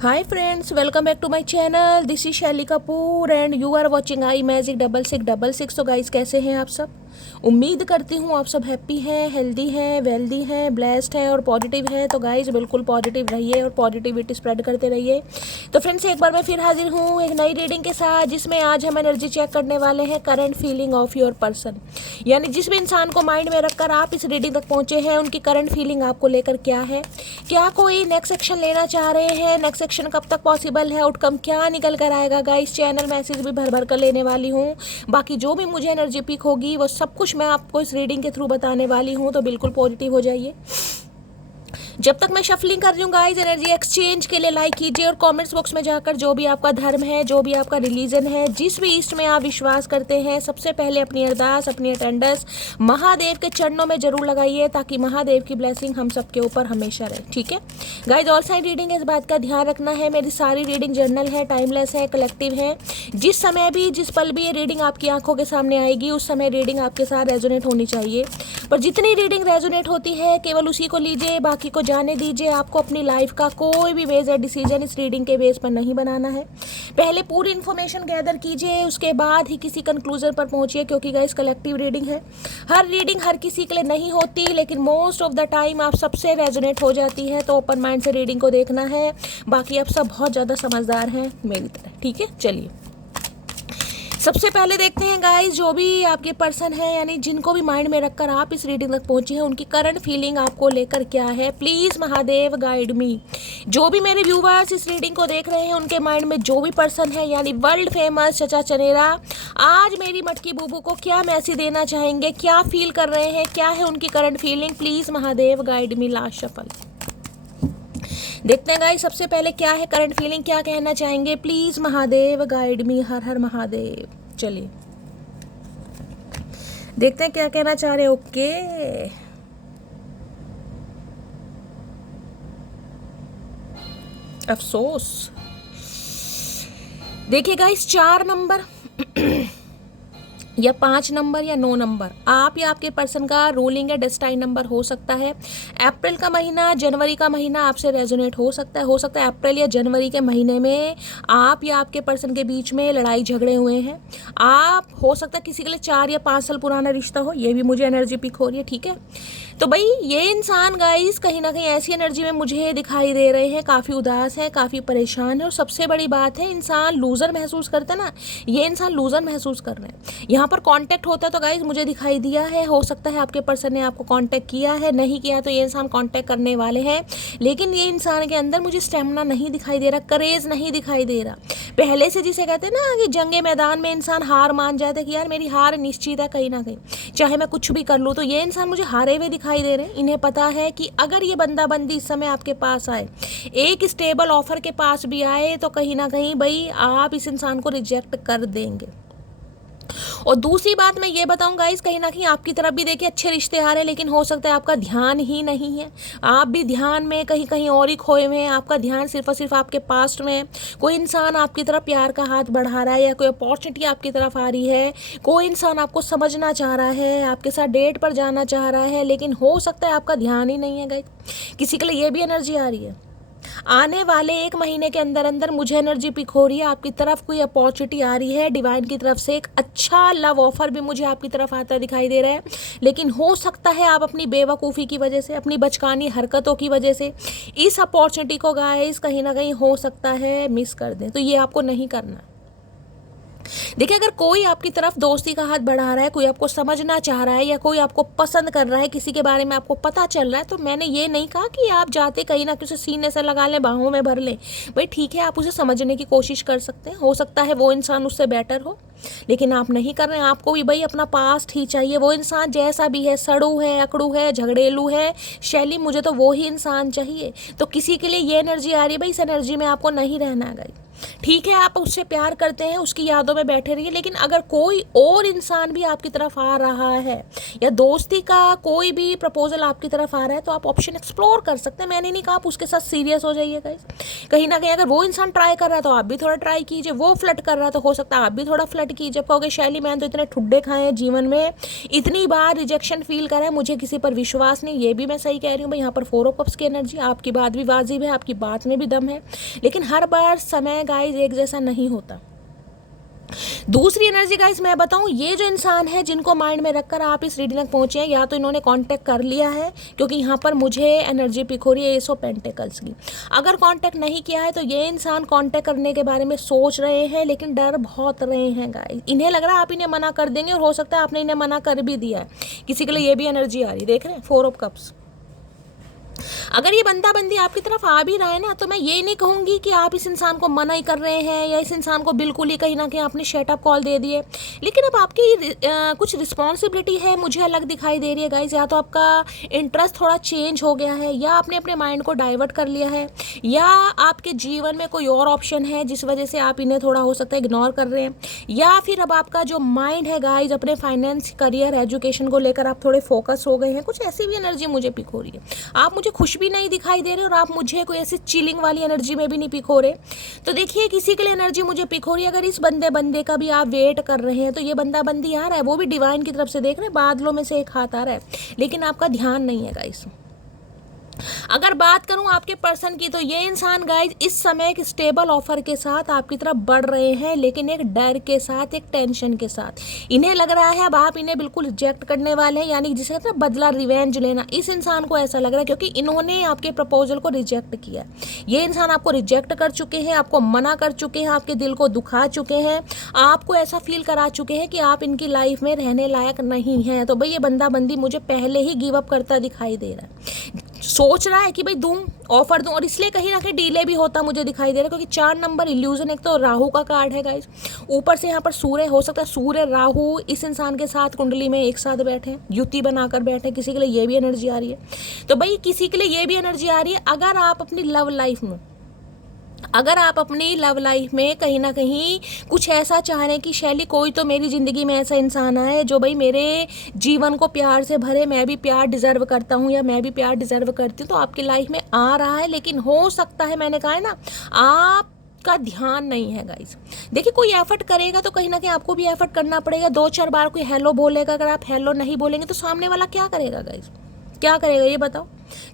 Hi friends, welcome back to my channel. This is Shaily Kapoor and you are watching I magic 6666। तो guys, कैसे हैं आप सब? उम्मीद करती हूँ आप सब हैप्पी हैं, हेल्दी हैं, वेल्दी हैं, ब्लेस्ड हैं और पॉजिटिव हैं। तो गाइस, बिल्कुल पॉजिटिव रहिए और पॉजिटिविटी स्प्रेड करते रहिए। तो फ्रेंड्स, एक बार मैं फिर हाजिर हूँ एक नई रीडिंग के साथ, जिसमें आज हम एनर्जी चेक करने वाले हैं current feeling of your person. यानी जिस भी इंसान को माइंड में रखकर आप इस रीडिंग तक पहुँचे हैं, उनकी करंट फीलिंग आपको लेकर क्या है, क्या कोई नेक्स्ट एक्शन लेना चाह रहे हैं, नेक्स्ट एक्शन कब तक पॉसिबल है, आउटकम क्या निकल कर आएगा। गाइस, चैनल मैसेज भी भर भर कर लेने वाली हूँ। बाकी जो भी मुझे एनर्जी पिक होगी वो सब कुछ मैं आपको इस रीडिंग के थ्रू बताने वाली हूँ। तो बिल्कुल पॉजिटिव हो जाइए। जब तक मैं शफलिंग कर रही हूँ गाइस, एनर्जी एक्सचेंज के लिए लाइक कीजिए और कमेंट्स बॉक्स में जाकर जो भी आपका धर्म है, जो भी आपका रिलीजन है, जिस भी ईस्ट में आप विश्वास करते हैं, सबसे पहले अपनी अरदास, अपनी अटेंडेंस महादेव के चरणों में जरूर लगाइए, ताकि महादेव की ब्लेसिंग हम सबके ऊपर हमेशा रहे। ठीक है गाइस, ऑल साइड रीडिंग है, इस बात का ध्यान रखना है। मेरी सारी रीडिंग जर्नल है, टाइमलेस है, कलेक्टिव है। जिस समय भी, जिस पल भी ये रीडिंग आपकी आंखों के सामने आएगी, उस समय रीडिंग आपके साथ रेजोनेट होनी चाहिए। पर जितनी रीडिंग रेजोनेट होती है, केवल उसी को लीजिए, बाकी को जाने दीजिए। आपको अपनी लाइफ का कोई भी मेजर डिसीजन इस रीडिंग के बेस पर नहीं बनाना है। पहले पूरी इन्फॉर्मेशन गैदर कीजिए, उसके बाद ही किसी कंक्लूजन पर पहुंचिए, क्योंकि गाइस कलेक्टिव रीडिंग है। हर रीडिंग हर किसी के लिए नहीं होती, लेकिन मोस्ट ऑफ द टाइम आप सबसे रेजोनेट हो जाती है। तो ओपन माइंड से रीडिंग को देखना है। बाकी आप सब बहुत ज़्यादा समझदार हैं मेरी तरह। ठीक है, चलिए सबसे पहले देखते हैं गाइस, जो भी आपके पर्सन है, यानी जिनको भी माइंड में रखकर आप इस रीडिंग तक पहुंचे हैं, उनकी करंट फीलिंग आपको लेकर क्या है। प्लीज महादेव गाइड मी। जो भी मेरे व्यूवर्स इस रीडिंग को देख रहे हैं, उनके माइंड में जो भी पर्सन है, यानी वर्ल्ड फेमस चचा चनेरा, आज मेरी मटकी बूबू को क्या मैसेज देना चाहेंगे, क्या फील कर रहे हैं, क्या है उनकी current feeling. Please Mahadev guide me. Last shuffle देखते हैं गाइस, सबसे पहले क्या है करंट फीलिंग, क्या कहना चाहेंगे। Please Mahadev guide me. Har Har Mahadev. चलिए देखते हैं क्या कहना चाह रहे हैं। ओके, अफसोस। देखिए गाइस, 4 नंबर या 5 नंबर या 9 नंबर आप या आपके पर्सन का रूलिंग या डेस्टाइन नंबर हो सकता है। अप्रैल का महीना, जनवरी का महीना आपसे रेजोनेट हो सकता है अप्रैल या जनवरी के महीने में आप या आपके पर्सन के बीच में लड़ाई झगड़े हुए हैं। आप हो सकता है किसी के लिए 4 या 5 साल पुराना रिश्ता हो, ये भी मुझे एनर्जी पिक हो रही है। ठीक है, तो भाई ये इंसान गाइस कहीं ना कहीं ऐसी एनर्जी में मुझे दिखाई दे रहे हैं, काफ़ी उदास है, काफ़ी परेशान है, और सबसे बड़ी बात है इंसान लूज़र महसूस करता है ना, ये इंसान लूज़र महसूस कर रहे हैं। यहाँ पर कांटेक्ट होता तो गाइस मुझे दिखाई दिया है, हो सकता है आपके पर्सन ने आपको कांटेक्ट किया है, नहीं किया तो ये इंसान कांटेक्ट करने वाले हैं। लेकिन ये इंसान के अंदर मुझे स्टेमिना नहीं दिखाई दे रहा, करेज नहीं दिखाई दे रहा। पहले से जिसे कहते हैं ना कि जंगे मैदान में इंसान हार मान जाता है कि यार मेरी हार निश्चित है, कहीं ना कहीं चाहे मैं कुछ भी कर लूँ, तो ये इंसान मुझे हारे हुए दिखाई दे रहे हैं। इन्हें पता है कि अगर ये बंदा बंदी इस समय आपके पास आए, एक स्टेबल ऑफर के पास भी आए, तो कहीं ना कहीं भाई आप इस इंसान को रिजेक्ट कर देंगे। और दूसरी बात मैं ये बताऊं गाइस, कहीं ना कहीं आपकी तरफ भी देखिए अच्छे रिश्ते आ रहे हैं, लेकिन हो सकता है आपका ध्यान ही नहीं है, आप भी ध्यान में कहीं कहीं और ही खोए हुए हैं। आपका ध्यान सिर्फ और सिर्फ आपके पास्ट में है। कोई इंसान आपकी तरफ प्यार का हाथ बढ़ा रहा है, या कोई अपॉर्चुनिटी आपकी तरफ आ रही है, कोई इंसान आपको समझना चाह रहा है, आपके साथ डेट पर जाना चाह रहा है, लेकिन हो सकता है आपका ध्यान ही नहीं है गाइस। किसी के लिए ये भी एनर्जी आ रही है। आने वाले 1 महीने के अंदर अंदर मुझे एनर्जी पिक हो रही है, आपकी तरफ कोई अपॉर्चुनिटी आ रही है, डिवाइन की तरफ से एक अच्छा लव ऑफर भी मुझे आपकी तरफ आता दिखाई दे रहा है। लेकिन हो सकता है आप अपनी बेवकूफ़ी की वजह से, अपनी बचकानी हरकतों की वजह से इस अपॉर्चुनिटी को गाइस कहीं ना कहीं हो सकता है मिस कर दें। तो ये आपको नहीं करना। देखिए, अगर कोई आपकी तरफ दोस्ती का हाथ बढ़ा रहा है, कोई आपको समझना चाह रहा है, या कोई आपको पसंद कर रहा है, किसी के बारे में आपको पता चल रहा है, तो मैंने ये नहीं कहा कि आप जाते कहीं ना किसी सीने से लगा लें, बाहों में भर लें। भाई ठीक है, आप उसे समझने की कोशिश कर सकते हैं, हो सकता है वो इंसान उससे बेटर हो, लेकिन आप नहीं कर रहे हैं। आपको भी भाई अपना पास्ट ही चाहिए। वो इंसान जैसा भी है, सड़ू है, अकड़ू है, झगड़ेलू है, शैली, मुझे तो वो ही इंसान चाहिए। तो किसी के लिए ये एनर्जी आ रही है, भाई इस एनर्जी में आपको नहीं रहना है गाइस। ठीक है, आप उससे प्यार करते हैं, उसकी यादों में बैठे रहिए, लेकिन अगर कोई और इंसान भी आपकी तरफ आ रहा है, या दोस्ती का कोई भी प्रपोजल आपकी तरफ आ रहा है, तो आप ऑप्शन एक्सप्लोर कर सकते हैं। मैंने नहीं कहा आप उसके साथ सीरियस हो जाइए गाइस। कहीं ना कहीं अगर वो इंसान ट्राई कर रहा है तो आप भी थोड़ा ट्राई कीजिए, वो फ्लर्ट कर रहा है तो हो सकता है आप भी थोड़ा फ्लर्ट कीजिए। कहोगे शैली मैंने तो इतने ठुड्डे खाए हैं जीवन में, इतनी बार रिजेक्शन फील करा है, मुझे किसी पर विश्वास नहीं। ये भी मैं सही कह रही हूँ भाई, यहाँ पर 4 ऑफ कप्स की एनर्जी, आपकी बात भी वाजिब है, आपकी बात में भी दम है, लेकिन हर बार समय गाइज एक जैसा नहीं होता। दूसरी एनर्जी गाइस मैं बताऊं, ये जो इंसान है जिनको माइंड में रखकर आप इस रीडिंग तक पहुंचे हैं, या तो इन्होंने कांटेक्ट कर लिया है, क्योंकि यहाँ पर मुझे एनर्जी पिक हो रही है एस ऑफ पेंटिकल्स की। अगर कांटेक्ट नहीं किया है तो ये इंसान कांटेक्ट करने के बारे में सोच रहे हैं, लेकिन डर बहुत रहे हैं गाइस। इन्हें लग रहा है आप इन्हें मना कर देंगे, और हो सकता है आपने इन्हें मना कर भी दिया है। किसी के लिए ये भी एनर्जी आ रही है, देख रहे हैं 4 ऑफ कप्स। अगर ये बंदा बंदी आपकी तरफ आ भी रहा है ना, तो मैं ये नहीं कहूँगी कि आप इस इंसान को मना ही कर रहे हैं, या इस इंसान को बिल्कुल ही कहीं ना कहीं आपने शटअप कॉल दे दिए, लेकिन अब आपकी कुछ रिस्पॉन्सिबिलिटी है मुझे अलग दिखाई दे रही है गाइज। या तो आपका इंटरेस्ट थोड़ा चेंज हो गया है, या आपने अपने माइंड को डाइवर्ट कर लिया है, या आपके जीवन में कोई और ऑप्शन है जिस वजह से आप इन्हें थोड़ा हो सकता है इग्नोर कर रहे हैं, या फिर अब आपका जो माइंड है गाइज अपने फाइनेंस, करियर, एजुकेशन को लेकर आप थोड़े फोकस हो गए हैं। कुछ ऐसी भी एनर्जी मुझे पिक हो रही है, आप मुझे खुश भी नहीं दिखाई दे रहे और आप मुझे कोई ऐसी चिलिंग वाली एनर्जी में भी नहीं पिक हो रहे। तो देखिए किसी के लिए एनर्जी मुझे पिक हो रही है, अगर इस बंदे का भी आप वेट कर रहे हैं तो ये बंदा बंदी आ रहा है, वो भी डिवाइन की तरफ से देख रहे हैं, बादलों में से एक हाथ आ रहा है, लेकिन आपका ध्यान नहीं है गाइस। अगर बात करूं आपके पर्सन की, तो ये इंसान गाइज इस समय एक स्टेबल ऑफर के साथ आपकी तरफ बढ़ रहे हैं, लेकिन एक डर के साथ, एक टेंशन के साथ। इन्हें लग रहा है अब आप इन्हें बिल्कुल रिजेक्ट करने वाले हैं, यानी जिसे कहते हैं बदला, रिवेंज लेना। इस इंसान को ऐसा लग रहा है क्योंकि इन्होंने आपके प्रपोजल को रिजेक्ट किया। ये इंसान आपको रिजेक्ट कर चुके हैं, आपको मना कर चुके हैं, आपके दिल को दुखा चुके हैं, आपको ऐसा फील करा चुके हैं कि आप इनकी लाइफ में रहने लायक नहीं हैं। तो भाई ये बंदा बंदी मुझे पहले ही गिव अप करता दिखाई दे रहा है, सोच रहा है कि भाई दूं, ऑफर दूं, और इसलिए कहीं ना कहीं डिले भी होता मुझे दिखाई दे रहा है, क्योंकि 4 नंबर इल्यूजन, एक तो राहु का कार्ड है गाइस, ऊपर से यहाँ पर सूर्य, हो सकता है सूर्य राहु इस इंसान के साथ कुंडली में एक साथ बैठे, युति बनाकर बैठे। किसी के लिए ये भी एनर्जी आ रही है, तो भाई किसी के लिए ये भी एनर्जी आ रही है। अगर आप अपनी लव लाइफ में कहीं ना कहीं कुछ ऐसा चाह रहे हैं कि शैली कोई तो मेरी ज़िंदगी में ऐसा इंसान आए जो भाई मेरे जीवन को प्यार से भरे, मैं भी प्यार डिज़र्व करता हूँ या मैं भी प्यार डिज़र्व करती हूँ, तो आपकी लाइफ में आ रहा है। लेकिन हो सकता है, मैंने कहा है ना, आप का ध्यान नहीं है गाइस। देखिए कोई एफर्ट करेगा तो कहीं ना कहीं आपको भी एफर्ट करना पड़ेगा। 2-4 बार कोई हेलो बोलेगा, अगर आप हेलो नहीं बोलेंगे तो सामने वाला क्या करेगा गाइस, क्या करेगा ये बताओ।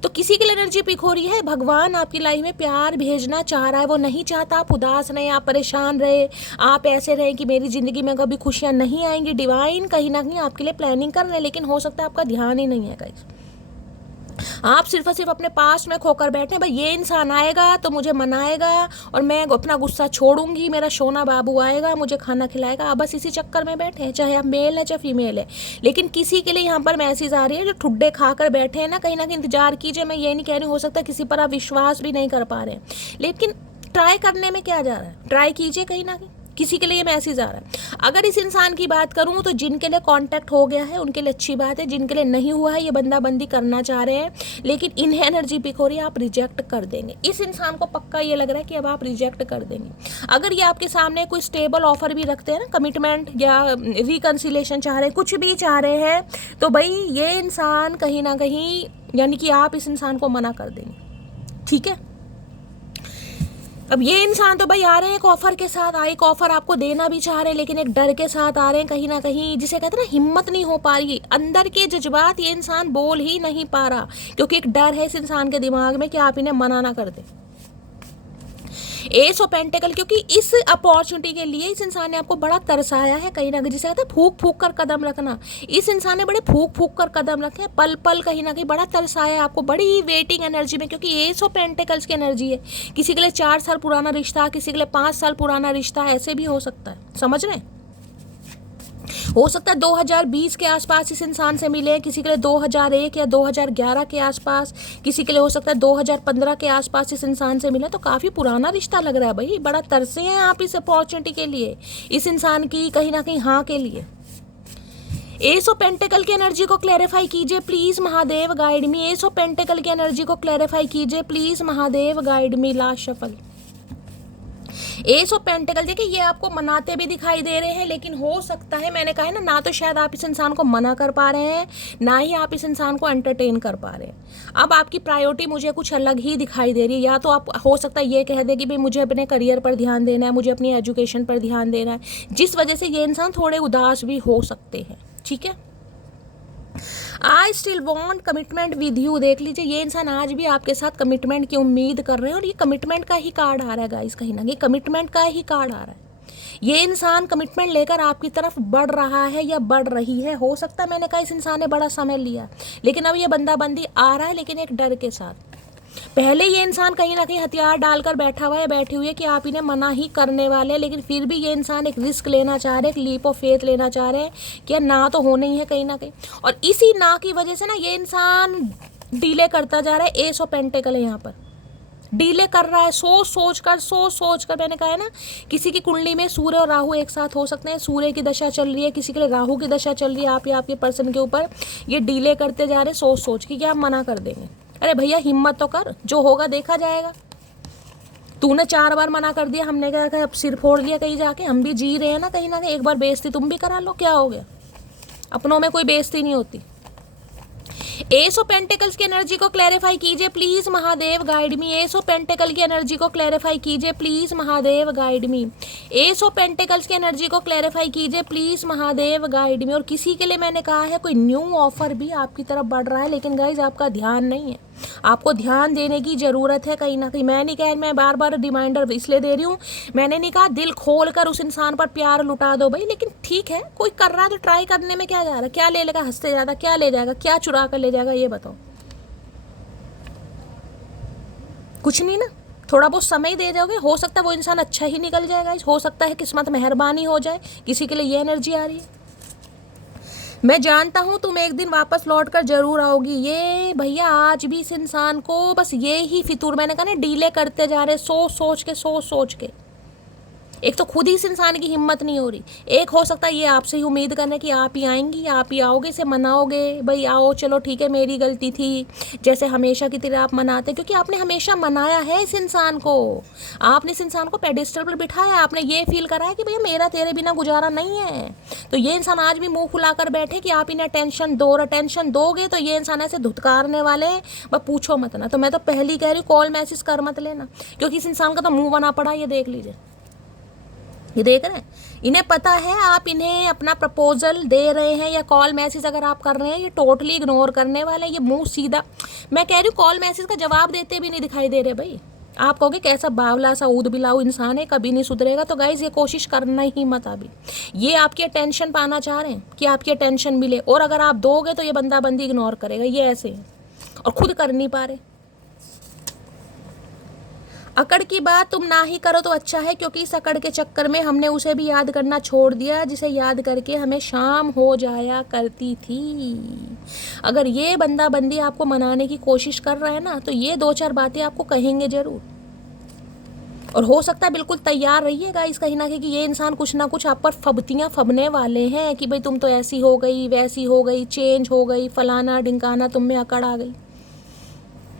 तो किसी के लिए एनर्जी पिक हो रही है, भगवान आपकी लाइफ में प्यार भेजना चाह रहा है, वो नहीं चाहता आप उदास रहें, आप परेशान रहे, आप ऐसे रहें कि मेरी ज़िंदगी में कभी खुशियाँ नहीं आएंगी। डिवाइन कहीं ना कहीं आपके लिए प्लानिंग कर रहे हैं, लेकिन हो सकता है आपका ध्यान ही नहीं है गाइस। आप सिर्फ और सिर्फ अपने पास में खोकर बैठे, भाई ये इंसान आएगा तो मुझे मनाएगा और मैं अपना गुस्सा छोड़ूंगी, मेरा सोना बाबू आएगा मुझे खाना खिलाएगा, आप बस इसी चक्कर में बैठे हैं, चाहे आप मेल है चाहे फीमेल है। लेकिन किसी के लिए यहाँ पर मैसेज आ रही है जो ठुड्डे खाकर बैठे हैं ना, कहीं इंतजार कीजिए। मैं ये नहीं कह रही, हो सकता है किसी पर आप विश्वास भी नहीं कर पा रहे हैं, लेकिन ट्राई करने में क्या जा रहा है, ट्राई कीजिए। कहीं ना कहीं किसी के लिए मैसेज आ रहा है। अगर इस इंसान की बात करूं तो जिनके लिए कांटेक्ट हो गया है उनके लिए अच्छी बात है, जिनके लिए नहीं हुआ है ये बंदा बंदी करना चाह रहे हैं, लेकिन इन्हें एनर्जी पिक हो रही है आप रिजेक्ट कर देंगे। इस इंसान को पक्का ये लग रहा है कि अब आप रिजेक्ट कर देंगे। अगर ये आपके सामने कोई स्टेबल ऑफर भी रखते हैं ना, कमिटमेंट या रिकन्सिलेशन चाह रहे हैं, कुछ भी चाह रहे हैं, तो भाई ये इंसान कहीं ना कहीं, यानी कि आप इस इंसान को मना कर देंगे, ठीक है। अब ये इंसान तो भाई आ रहे हैं एक ऑफर के साथ, एक ऑफर आपको देना भी चाह रहे हैं, लेकिन एक डर के साथ आ रहे हैं, कहीं ना कहीं जिसे कहते हैं ना हिम्मत नहीं हो पा रही, अंदर के जज्बात ये इंसान बोल ही नहीं पा रहा, क्योंकि एक डर है इस इंसान के दिमाग में कि आप इन्हें मना ना कर दें। एस ऑफ पेंटिकल, क्योंकि इस अपॉर्चुनिटी के लिए इस इंसान ने आपको बड़ा तरसाया है, कहीं ना कहीं जिसे कहते हैं फूक फूक कर कदम रखना। इस इंसान ने बड़े फूक फूक कर कदम रखे हैं, पल पल कहीं ना कहीं बड़ा तरसाया है आपको, बड़ी वेटिंग एनर्जी में, क्योंकि एस ऑफ पेंटिकल्स की एनर्जी है। किसी के लिए 4 साल पुराना रिश्ता, किसी के लिए 5 साल पुराना रिश्ता, ऐसे भी हो सकता है, समझ रहे हैं। हो सकता है 2020 के आसपास इस इंसान से मिले, किसी के लिए 2001 या 2011 के आसपास, किसी के लिए हो सकता है 2015 के आसपास इस इंसान से मिले। तो काफ़ी पुराना रिश्ता लग रहा है भाई, बड़ा तरसे हैं आप इस अपॉर्चुनिटी के लिए, इस इंसान की कहीं ना कहीं हाँ के लिए। एस ऑफ पेंटिकल की एनर्जी को क्लैरिफाई कीजिए please Mahadev, guide me. S of pentacle की एनर्जी को क्लैरिफाई कीजिए please Mahadev, guide me. Last shuffle. S of pentacle देखिए ये आपको मनाते भी दिखाई दे रहे हैं, लेकिन हो सकता है, मैंने कहा है ना तो शायद आप इस इंसान को मना कर पा रहे हैं, ना ही आप इस इंसान को एंटरटेन कर पा रहे हैं। अब आपकी प्रायोरिटी मुझे कुछ अलग ही दिखाई दे रही है। या तो आप हो सकता है ये कह दे कि भाई मुझे अपने करियर पर ध्यान देना है, मुझे अपनी एजुकेशन पर ध्यान देना है, जिस वजह से ये इंसान थोड़े उदास भी हो सकते हैं। ठीक है, I still want commitment with you. देख लीजिए ये इंसान आज भी आपके साथ कमिटमेंट की उम्मीद कर रहे हैं, और ये कमिटमेंट का ही कार्ड आ रहा है गाइस, कहीं ना कहीं कमिटमेंट का ही कार्ड आ रहा है। ये इंसान कमिटमेंट लेकर आपकी तरफ बढ़ रहा है या बढ़ रही है। हो सकता है, मैंने कहा इस इंसान ने बड़ा समय लिया, लेकिन अब ये बंदाबंदी आ रहा है, लेकिन एक डर के साथ। पहले ये इंसान कहीं ना कहीं हथियार डालकर बैठा हुआ है, बैठी हुई है कि आप इन्हें मना ही करने वाले हैं, लेकिन फिर भी ये इंसान एक रिस्क लेना चाह रहे हैं, एक लीप ऑफ फेथ लेना चाह रहे हैं कि ना तो होना ही है कहीं ना कहीं। और इसी ना की वजह से ना ये इंसान डीले करता जा रहा है। एस ऑफ पेंटिकल है यहाँ पर, डीले कर रहा है सोच सोच कर। मैंने कहा है ना, किसी की कुंडली में सूर्य और राहु एक साथ हो सकते हैं, सूर्य की दशा चल रही है, किसी के लिए राहु की दशा चल रही है आप या आपके पर्सन के ऊपर, ये डीले करते जा रहे हैं सोच कि क्या आप मना कर देंगे। अरे भैया हिम्मत तो कर, जो होगा देखा जाएगा। तूने 4 बार मना कर दिया, हमने क्या अब सिर फोड़ लिया कहीं जाके, हम भी जी रहे हैं ना कहीं ना कहीं, एक बार बेइज्जती तुम भी करा लो, क्या हो गया, अपनों में कोई बेइज्जती नहीं होती। एस ऑफ पेंटिकल्स की एनर्जी को क्लैरिफाई कीजिए please Mahadev guide me. S of pentacle की एनर्जी को क्लैरिफाई कीजिए please Mahadev guide me. S of pentacles की एनर्जी को क्लैरिफाई कीजिए प्लीज महादेव गाइड मी। और किसी के लिए मैंने कहा है कोई न्यू ऑफर भी आपकी तरफ बढ़ रहा है, लेकिन गाइज आपका ध्यान नहीं है, आपको ध्यान देने की ज़रूरत है कहीं ना कहीं। मैं नहीं कह, मैं बार बार रिमाइंडर इसलिए दे रही हूँ, मैंने नहीं कहा दिल खोल कर उस इंसान पर प्यार लुटा दो भाई, लेकिन ठीक है कोई कर रहा है तो ट्राई करने में क्या जा रहा है, क्या ले लेगा हंसते ज़्यादा, क्या ले जाएगा, क्या चुरा कर ले जाएगा, ये बताओ। कुछ नहीं ना, थोड़ा बहुत समय दे जाओगे, हो सकता है वो इंसान अच्छा ही निकल जाएगा, हो सकता है किस्मत मेहरबानी हो जाए, किसी के लिए ये एनर्जी आ रही है। मैं जानता हूँ तुम एक दिन वापस लौट कर जरूर आओगी। ये भैया आज भी इस इंसान को बस ये ही फितूर, मैंने कहा ना डीले करते जा रहे, सोच के। एक तो खुद ही इस इंसान की हिम्मत नहीं हो रही, एक हो सकता है ये आपसे ही उम्मीद करने कि आप ही आएंगी, आप ही आओगे, इसे मनाओगे, भाई आओ चलो ठीक है मेरी गलती थी, जैसे हमेशा की तरह आप मनाते, क्योंकि आपने हमेशा मनाया है इस इंसान को, आपने इस इंसान को पेडिस्टल पर बिठाया, आपने ये फील करा है कि भैया मेरा तेरे बिना गुजारा नहीं है। तो ये इंसान आज भी मुंह फुलाकर बैठे कि आप इन्हें टेंशन दो, टेंशन दोगे तो ये इंसान ऐसे धुतकारने वाले हैं, बस पूछो मत ना। तो मैं तो पहली कह रही हूँ कॉल मैसेज कर मत लेना, क्योंकि इस इंसान का तो मुंह बना पड़ा, ये देख लीजिए, ये देख रहे हैं, इन्हें पता है आप इन्हें अपना प्रपोजल दे रहे हैं या कॉल मैसेज अगर आप कर रहे हैं, ये टोटली इग्नोर करने वाले, ये मुंह सीधा। मैं कह रही हूँ कॉल मैसेज का जवाब देते भी नहीं दिखाई दे रहे भाई। आप कहोगे कैसा बावला सा ऊद बिलाऊ इंसान है, कभी नहीं सुधरेगा। तो गाइज ये कोशिश करना ही मत अभी, ये आपकी अटेंशन पाना चाह रहे हैं कि आपकी अटेंशन मिले, और अगर आप दोगे तो ये बंदी इग्नोर करेगा, ये ऐसे है, और खुद कर नहीं पा रहे। अकड़ की बात तुम ना ही करो तो अच्छा है, क्योंकि इस अकड़ के चक्कर में हमने उसे भी याद करना छोड़ दिया जिसे याद करके हमें शाम हो जाया करती थी। अगर ये बंदी आपको मनाने की कोशिश कर रहा है ना, तो ये 2-4 बातें आपको कहेंगे जरूर, और हो सकता है बिल्कुल तैयार रहिएगा इस कहीं ना कहीं कि ये इंसान कुछ ना कुछ आप पर फबतियाँ फबने वाले हैं कि भाई तुम तो ऐसी हो गई, वैसी हो गई, चेंज हो गई, फलाना ढिंकाना, तुम में अकड़ आ गई।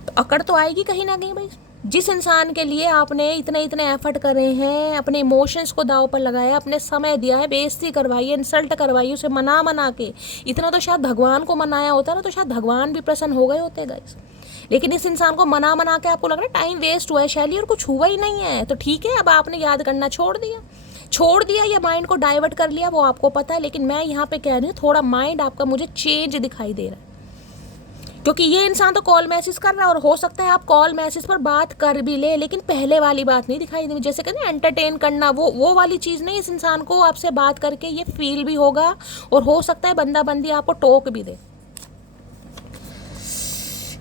तो अकड़ तो आएगी कहीं ना कहीं भाई। जिस इंसान के लिए आपने इतने एफर्ट करे हैं, अपने इमोशंस को दाव पर लगाया, अपने समय दिया है, बेइज्जती करवाई है, इंसल्ट करवाई, उसे मना के, इतना तो शायद भगवान को मनाया होता ना, तो शायद भगवान भी प्रसन्न हो गए होते गाइस। लेकिन इस इंसान को मना के आपको लग रहा है टाइम वेस्ट हुआ है शैली, और कुछ हुआ ही नहीं है। तो ठीक है, अब आपने याद करना छोड़ दिया या माइंड को डाइवर्ट कर लिया, वो आपको पता है। लेकिन मैं यहाँ पे कह रही हूँ थोड़ा माइंड आपका मुझे चेंज दिखाई दे रहा है, क्योंकि ये इंसान तो कॉल मैसेज कर रहा है, और हो सकता है आप कॉल मैसेज पर बात कर भी ले, लेकिन पहले वाली बात नहीं दिखाई दी, जैसे कहते हैं एंटरटेन करना, वो वाली चीज़ नहीं। इस इंसान को आपसे बात करके ये फील भी होगा, और हो सकता है बंदी आपको टोक भी दे।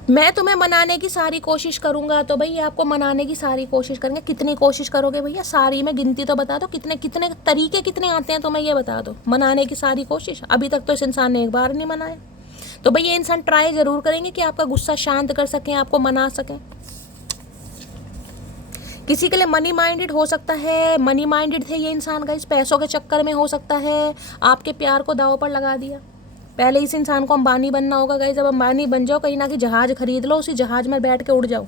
मैं तुम्हें मनाने की सारी कोशिश करूंगा, तो भैया आपको मनाने की सारी कोशिश करेंगे। कितनी कोशिश करोगे भैया, सारी में गिनती तो बता दो, कितने तरीके कितने आते हैं तुम्हें, ये बता दो। मनाने की सारी कोशिश, अभी तक तो इस इंसान ने एक बार नहीं मनाया। तो भाई ये इंसान ट्राई जरूर करेंगे कि आपका गुस्सा शांत कर सकें, आपको मना सकें। किसी के लिए मनी माइंडेड हो सकता है, मनी माइंडेड थे ये इंसान का, इस पैसों के चक्कर में हो सकता है आपके प्यार को दांव पर लगा दिया। पहले इस इंसान को अंबानी बनना होगा गाइस, जब अंबानी बन जाओ कहीं ना कहीं जहाज खरीद लो, उसी जहाज में बैठ के उड़ जाओ।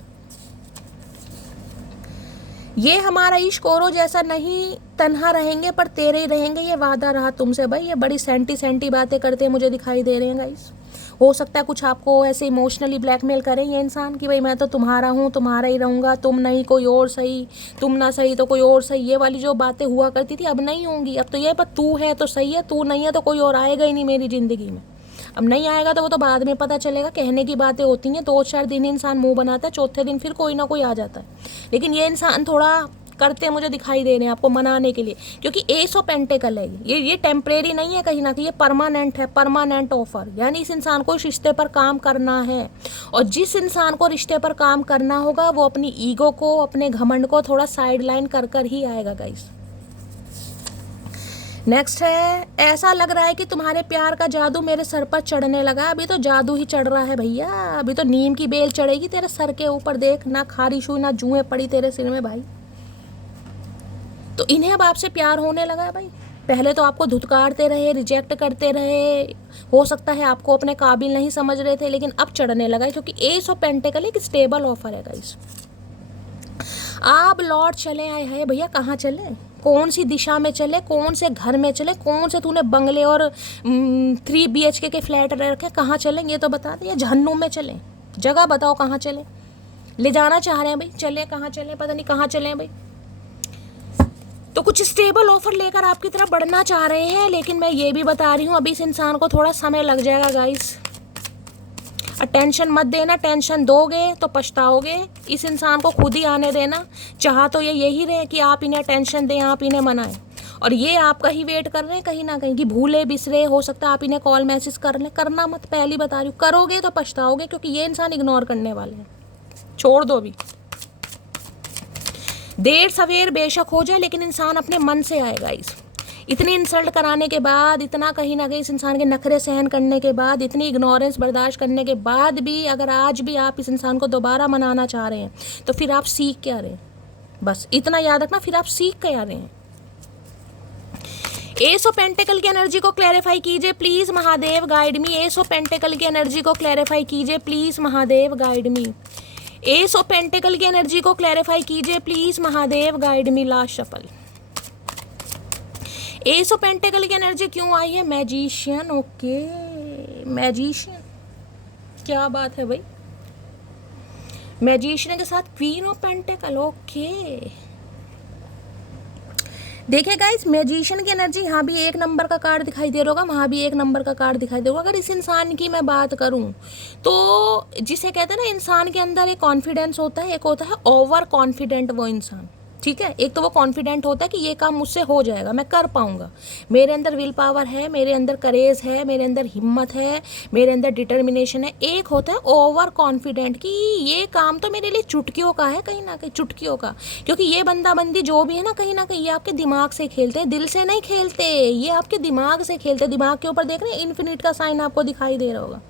ये हमारा इश्क औरों जैसा नहीं, तन्हा रहेंगे पर तेरे ही रहेंगे, ये वादा रहा तुमसे। भाई ये बड़ी सेंटी बातें करते मुझे दिखाई दे रहे हैं गाइस। हो सकता है कुछ आपको ऐसे इमोशनली ब्लैकमेल करें ये इंसान कि भाई मैं तो तुम्हारा हूँ, तुम्हारा ही रहूँगा, तुम नहीं कोई और सही, तुम ना सही तो कोई और सही। ये वाली जो बातें हुआ करती थी अब नहीं होंगी। अब तो ये पर तू है तो सही है, तू नहीं है तो कोई और आएगा ही नहीं मेरी ज़िंदगी में। अब नहीं आएगा तो वो तो बाद में पता चलेगा। कहने की बातें होती हैं, 2-4 दिन इंसान मुंह बनाता है, चौथे दिन फिर कोई ना कोई आ जाता है। लेकिन ये इंसान थोड़ा करते मुझे दिखाई दे रहे हैं आपको मनाने के लिए, क्योंकि एस ऑफ पेंटिकल है ये टेम्परेरी नहीं है कहीं ना कहीं, ये परमानेंट है, परमानेंट ऑफर। यानी इस इंसान को इस रिश्ते पर काम करना है, और जिस इंसान को रिश्ते पर काम करना होगा वो अपनी ईगो को, अपने घमंड को थोड़ा साइड लाइन कर ही आएगा गाइस। नेक्स्ट है, ऐसा लग रहा है कि तुम्हारे प्यार का जादू मेरे सर पर चढ़ने लगा। अभी तो जादू ही चढ़ रहा है भैया, अभी तो नीम की बेल चढ़ेगी तेरे सर के ऊपर। देख ना खारिश हुई ना जुएं पड़ी तेरे सिर में भाई। तो इन्हें अब आपसे प्यार होने लगा है भाई। पहले तो आपको धुतकारते रहे, रिजेक्ट करते रहे, हो सकता है आपको अपने काबिल नहीं समझ रहे थे, लेकिन अब चढ़ने लगा है, क्योंकि एस ऑफ पेंटिकल एक स्टेबल ऑफर है गाइस। आप लौट चले आए हैं भैया, कहाँ चले, कौन सी दिशा में चले, कौन से घर में चले, कौन से तूने बंगले और 3 BHK के फ्लैट रखे, कहाँ चलें ये तो बता दे। जहन्नुम में चलें, जगह बताओ कहाँ चलें। ले जाना चाह रहे हैं भाई, चले कहाँ चलें, पता नहीं कहाँ चलें भाई। तो कुछ स्टेबल ऑफर लेकर आपकी तरफ बढ़ना चाह रहे हैं, लेकिन मैं ये भी बता रही हूँ अभी इस इंसान को थोड़ा समय लग जाएगा गाइस। टेंशन मत देना, टेंशन दोगे तो पछताओगे। इस इंसान को खुद ही आने देना। चाह तो ये यही रहे कि आप इन्हें टेंशन दें, आप इन्हें मनाएं, और ये आपका ही वेट कर रहे हैं कहीं ना कहीं कि भूले बिसरे। हो सकता है आप इन्हें कॉल मैसेज कर लें, करना मत, पहली बता रही हूँ। करोगे तो पछताओगे, क्योंकि ये इंसान इग्नोर करने वाले हैं। छोड़ दो अभी, देर सवेर बेशक हो जाए, लेकिन इंसान अपने मन से आएगा। इतनी इंसल्ट कराने के बाद, इतना कहीं ना कहीं इस इंसान के नखरे सहन करने के बाद, इतनी इग्नोरेंस बर्दाश्त करने के बाद भी अगर आज भी आप इस इंसान को दोबारा मनाना चाह रहे हैं, तो फिर आप सीख क्या रहे हैं, बस इतना याद रखना, फिर आप सीख क्या रहे हैं। एस ऑफ पेंटिकल की एनर्जी को क्लैरिफाई कीजिए please Mahadev, guide me. S of pentacle की एनर्जी को क्लैरिफाई कीजिए please Mahadev, guide me. S of pentacle की एनर्जी को क्लैरिफाई कीजिए please Mahadev, guide me. Last shuffle. S of pentacle की एनर्जी क्यों आई है? मैजिशियन। ओके, मैजिशियन, क्या बात है भाई। मैजिशियन के साथ क्वीन ऑफ पेंटिकल। ओके, देखिए गाइस, मैजिशियन की एनर्जी यहाँ भी 1 नंबर का कार्ड दिखाई दे रहा होगा, वहाँ भी 1 नंबर का कार्ड दिखाई दे रहा होगा। अगर इस इंसान की मैं बात करूँ तो जिसे कहते हैं ना, इंसान के अंदर एक कॉन्फिडेंस होता है, एक होता है ओवर कॉन्फिडेंट वो इंसान, ठीक है। एक तो वो कॉन्फिडेंट होता है कि ये काम मुझसे हो जाएगा, मैं कर पाऊंगा, मेरे अंदर विल पावर है, मेरे अंदर करेज है, मेरे अंदर हिम्मत है, मेरे अंदर डिटर्मिनेशन है। एक होता है ओवर कॉन्फिडेंट कि ये काम तो मेरे लिए चुटकियों का है, कहीं ना कहीं चुटकियों का, क्योंकि ये बंदा बंदी जो भी है ना, कहीं ना कहीं ये आपके दिमाग से खेलते हैं, दिल से नहीं खेलते, ये आपके दिमाग से खेलते हैं। दिमाग के ऊपर देख रहे हैं इन्फिनिट का साइन आपको दिखाई दे रहा होगा,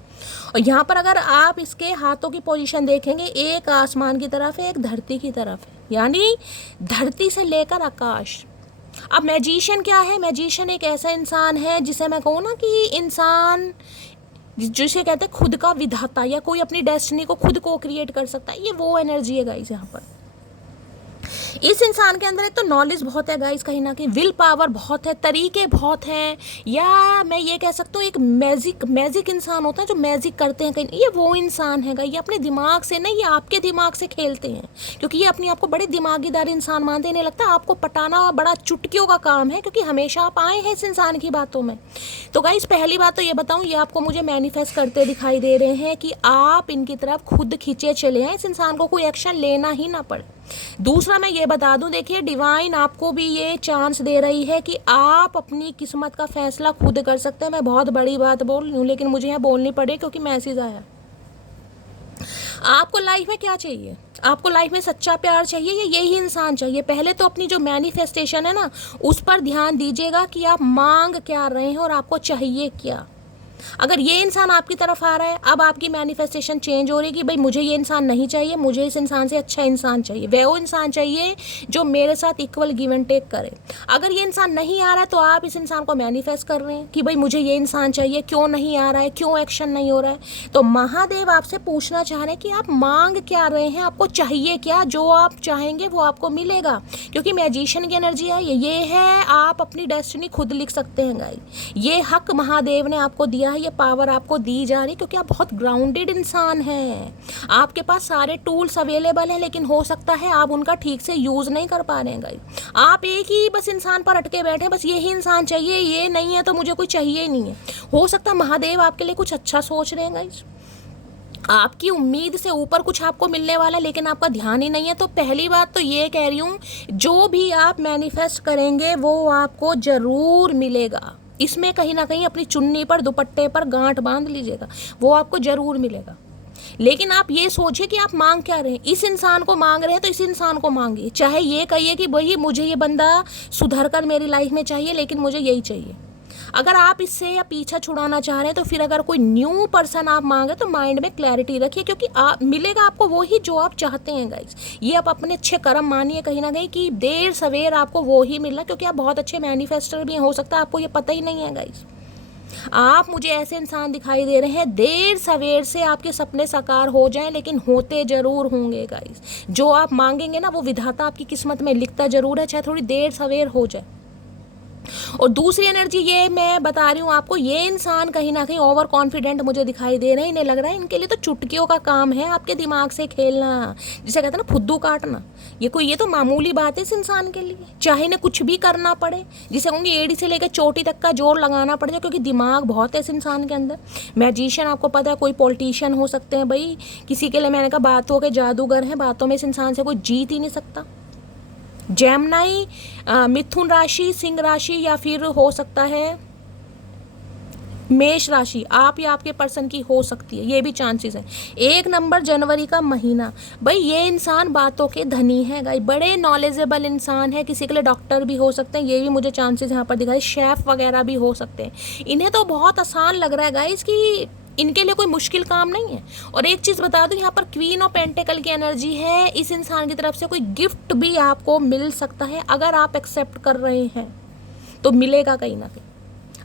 और यहाँ पर अगर आप इसके हाथों की पोजीशन देखेंगे, एक आसमान की तरफ है, एक धरती की तरफ है, यानी धरती से लेकर आकाश। अब मैजिशियन क्या है? मैजिशियन एक ऐसा इंसान है जिसे मैं कहूँ ना कि इंसान जिसे कहते हैं खुद का विधाता, या कोई अपनी डेस्टिनी को खुद को क्रिएट कर सकता है, ये वो एनर्जी है गाइस। यहाँ पर इस इंसान के अंदर एक तो नॉलेज बहुत है गाइस, कहीं ना कहीं विल पावर बहुत है, तरीके बहुत हैं, या मैं ये कह सकता हूँ एक मैजिक इंसान होता है जो मैजिक करते हैं, कहीं ये वो इंसान है गाइस। ये अपने दिमाग से नहीं, ये आपके दिमाग से खेलते हैं, क्योंकि ये अपने आप को बड़े दिमागीदार इंसान मानते हैं। इन्हें लगता है आपको पटाना बड़ा चुटकियों का काम है, क्योंकि हमेशा आप आए हैं इस इंसान की बातों में। तो गाइस, पहली बात तो ये बताऊँ, ये आपको मुझे मैनिफेस्ट करते दिखाई दे रहे हैं कि आप इनकी तरफ खुद खींचे चले हैं, इस इंसान को कोई एक्शन लेना ही ना पड़े। दूसरा मैं ये बता दूं, देखिए डिवाइन आपको भी ये चांस दे रही है कि आप अपनी किस्मत का फैसला खुद कर सकते हैं। मैं बहुत बड़ी बात बोल रही हूँ, लेकिन मुझे यहाँ बोलनी पड़े क्योंकि मैसेज आया। आपको लाइफ में क्या चाहिए? आपको लाइफ में सच्चा प्यार चाहिए या यही इंसान चाहिए? पहले तो अपनी जो मैनिफेस्टेशन है ना, उस पर ध्यान दीजिएगा कि आप मांग क्या रहे हैं और आपको चाहिए क्या। अगर ये इंसान आपकी तरफ आ रहा है, अब आपकी मैनिफेस्टेशन चेंज हो रही है कि भाई मुझे ये इंसान नहीं चाहिए, मुझे इस इंसान से अच्छा इंसान चाहिए, वो इंसान चाहिए जो मेरे साथ इक्वल गिव एंड टेक करे। अगर ये इंसान नहीं आ रहा है तो आप इस इंसान को मैनिफेस्ट कर रहे हैं कि भाई मुझे ये इंसान चाहिए, क्यों नहीं आ रहा है, क्यों एक्शन नहीं हो रहा है। तो महादेव आपसे पूछना चाह रहे हैं कि आप मांग क्या रहे हैं, आपको चाहिए क्या, जो आप चाहेंगे वो आपको मिलेगा। क्योंकि मैजिशियन की एनर्जी है, ये है आप अपनी डेस्टिनी खुद लिख सकते हैं गाइस। ये हक महादेव ने आपको दिया है, ये पावर आपको दी जा रही है, क्योंकि आप बहुत ग्राउंडेड इंसान हैं। आपके पास सारे टूल्स अवेलेबल हैं, लेकिन हो सकता है आप उनका ठीक से यूज़ नहीं कर पा रहे हैं गाइस। आप एक ही बस इंसान पर अटके बैठे हैं, बस यही इंसान चाहिए, ये नहीं है तो मुझे कोई चाहिए ही नहीं है। हो सकता है महादेव आपके लिए कुछ अच्छा सोच रहे हैं गाइस, आपकी उम्मीद से ऊपर कुछ आपको मिलने वाला है, लेकिन आपका ध्यान ही नहीं है। तो पहली बात तो ये कह रही हूँ, जो भी आप मैनिफेस्ट करेंगे वो आपको ज़रूर मिलेगा। इसमें कहीं ना कहीं अपनी चुन्नी पर, दुपट्टे पर गांठ बांध लीजिएगा, वो आपको ज़रूर मिलेगा। लेकिन आप ये सोचिए कि आप मांग क्या रहे हैं। इस इंसान को मांग रहे हैं तो इस इंसान को मांगिए, चाहे ये कहिए कि भाई मुझे ये बंदा सुधर कर मेरी लाइफ में चाहिए, लेकिन मुझे यही चाहिए। अगर आप इससे या पीछा छुड़ाना चाह रहे हैं तो फिर अगर कोई न्यू पर्सन आप मांगे तो माइंड में क्लैरिटी रखिए, क्योंकि आप मिलेगा आपको वो ही जो आप चाहते हैं गाइस। ये आप अपने अच्छे कर्म मानिए कहीं ना कहीं कि देर सवेर आपको वो ही मिलना, क्योंकि आप बहुत अच्छे मैनिफेस्टर भी हो सकता है आपको ये पता ही नहीं है गाइस। आप मुझे ऐसे इंसान दिखाई दे रहे हैं, देर सवेर से आपके सपने साकार हो जाएं, लेकिन होते जरूर होंगे गाइस। जो आप मांगेंगे ना वो विधाता आपकी किस्मत में लिखता जरूर है, चाहे थोड़ी देर सवेर हो जाए। और दूसरी एनर्जी ये मैं बता रही हूँ आपको, ये इंसान कहीं ना कहीं ओवर कॉन्फिडेंट मुझे दिखाई दे रहे हैं। इन्हें लग रहा है इनके लिए तो चुटकियों का काम है आपके दिमाग से खेलना, जिसे कहते हैं ना फुद्दू काटना। ये तो मामूली बात है इस इंसान के लिए, चाहे इन्हें कुछ भी करना पड़े, जिसे कहूँगी एड़ी से लेकर चोटी तक का जोर लगाना पड़ जाए, क्योंकि दिमाग बहुत है इस इंसान के अंदर। मैजिशियन आपको पता है, कोई पॉलिटिशियन हो सकते हैं भाई, किसी के लिए मैंने कहा बातों के जादूगर हैं, बातों में इस इंसान से कोई जीत ही नहीं सकता। जेमिनी, मिथुन राशि, सिंह राशि, या फिर हो सकता है मेष राशि, आप या आपके पर्सन की हो सकती है, ये भी चांसेस हैं। 1 नंबर जनवरी का महीना, भाई ये इंसान बातों के धनी है गाइस, बड़े नॉलेजेबल इंसान है। किसी के लिए डॉक्टर भी हो सकते हैं, ये भी मुझे चांसेस यहाँ पर दिखाई, शेफ वगैरह भी हो सकते हैं। इन्हें तो बहुत आसान लग रहा है गाइस कि इनके लिए कोई मुश्किल काम नहीं है। और एक चीज़ बता दूं, यहाँ पर क्वीन ऑफ पेंटिकल की एनर्जी है, इस इंसान की तरफ से कोई गिफ्ट भी आपको मिल सकता है। अगर आप एक्सेप्ट कर रहे हैं तो मिलेगा कहीं ना कहीं।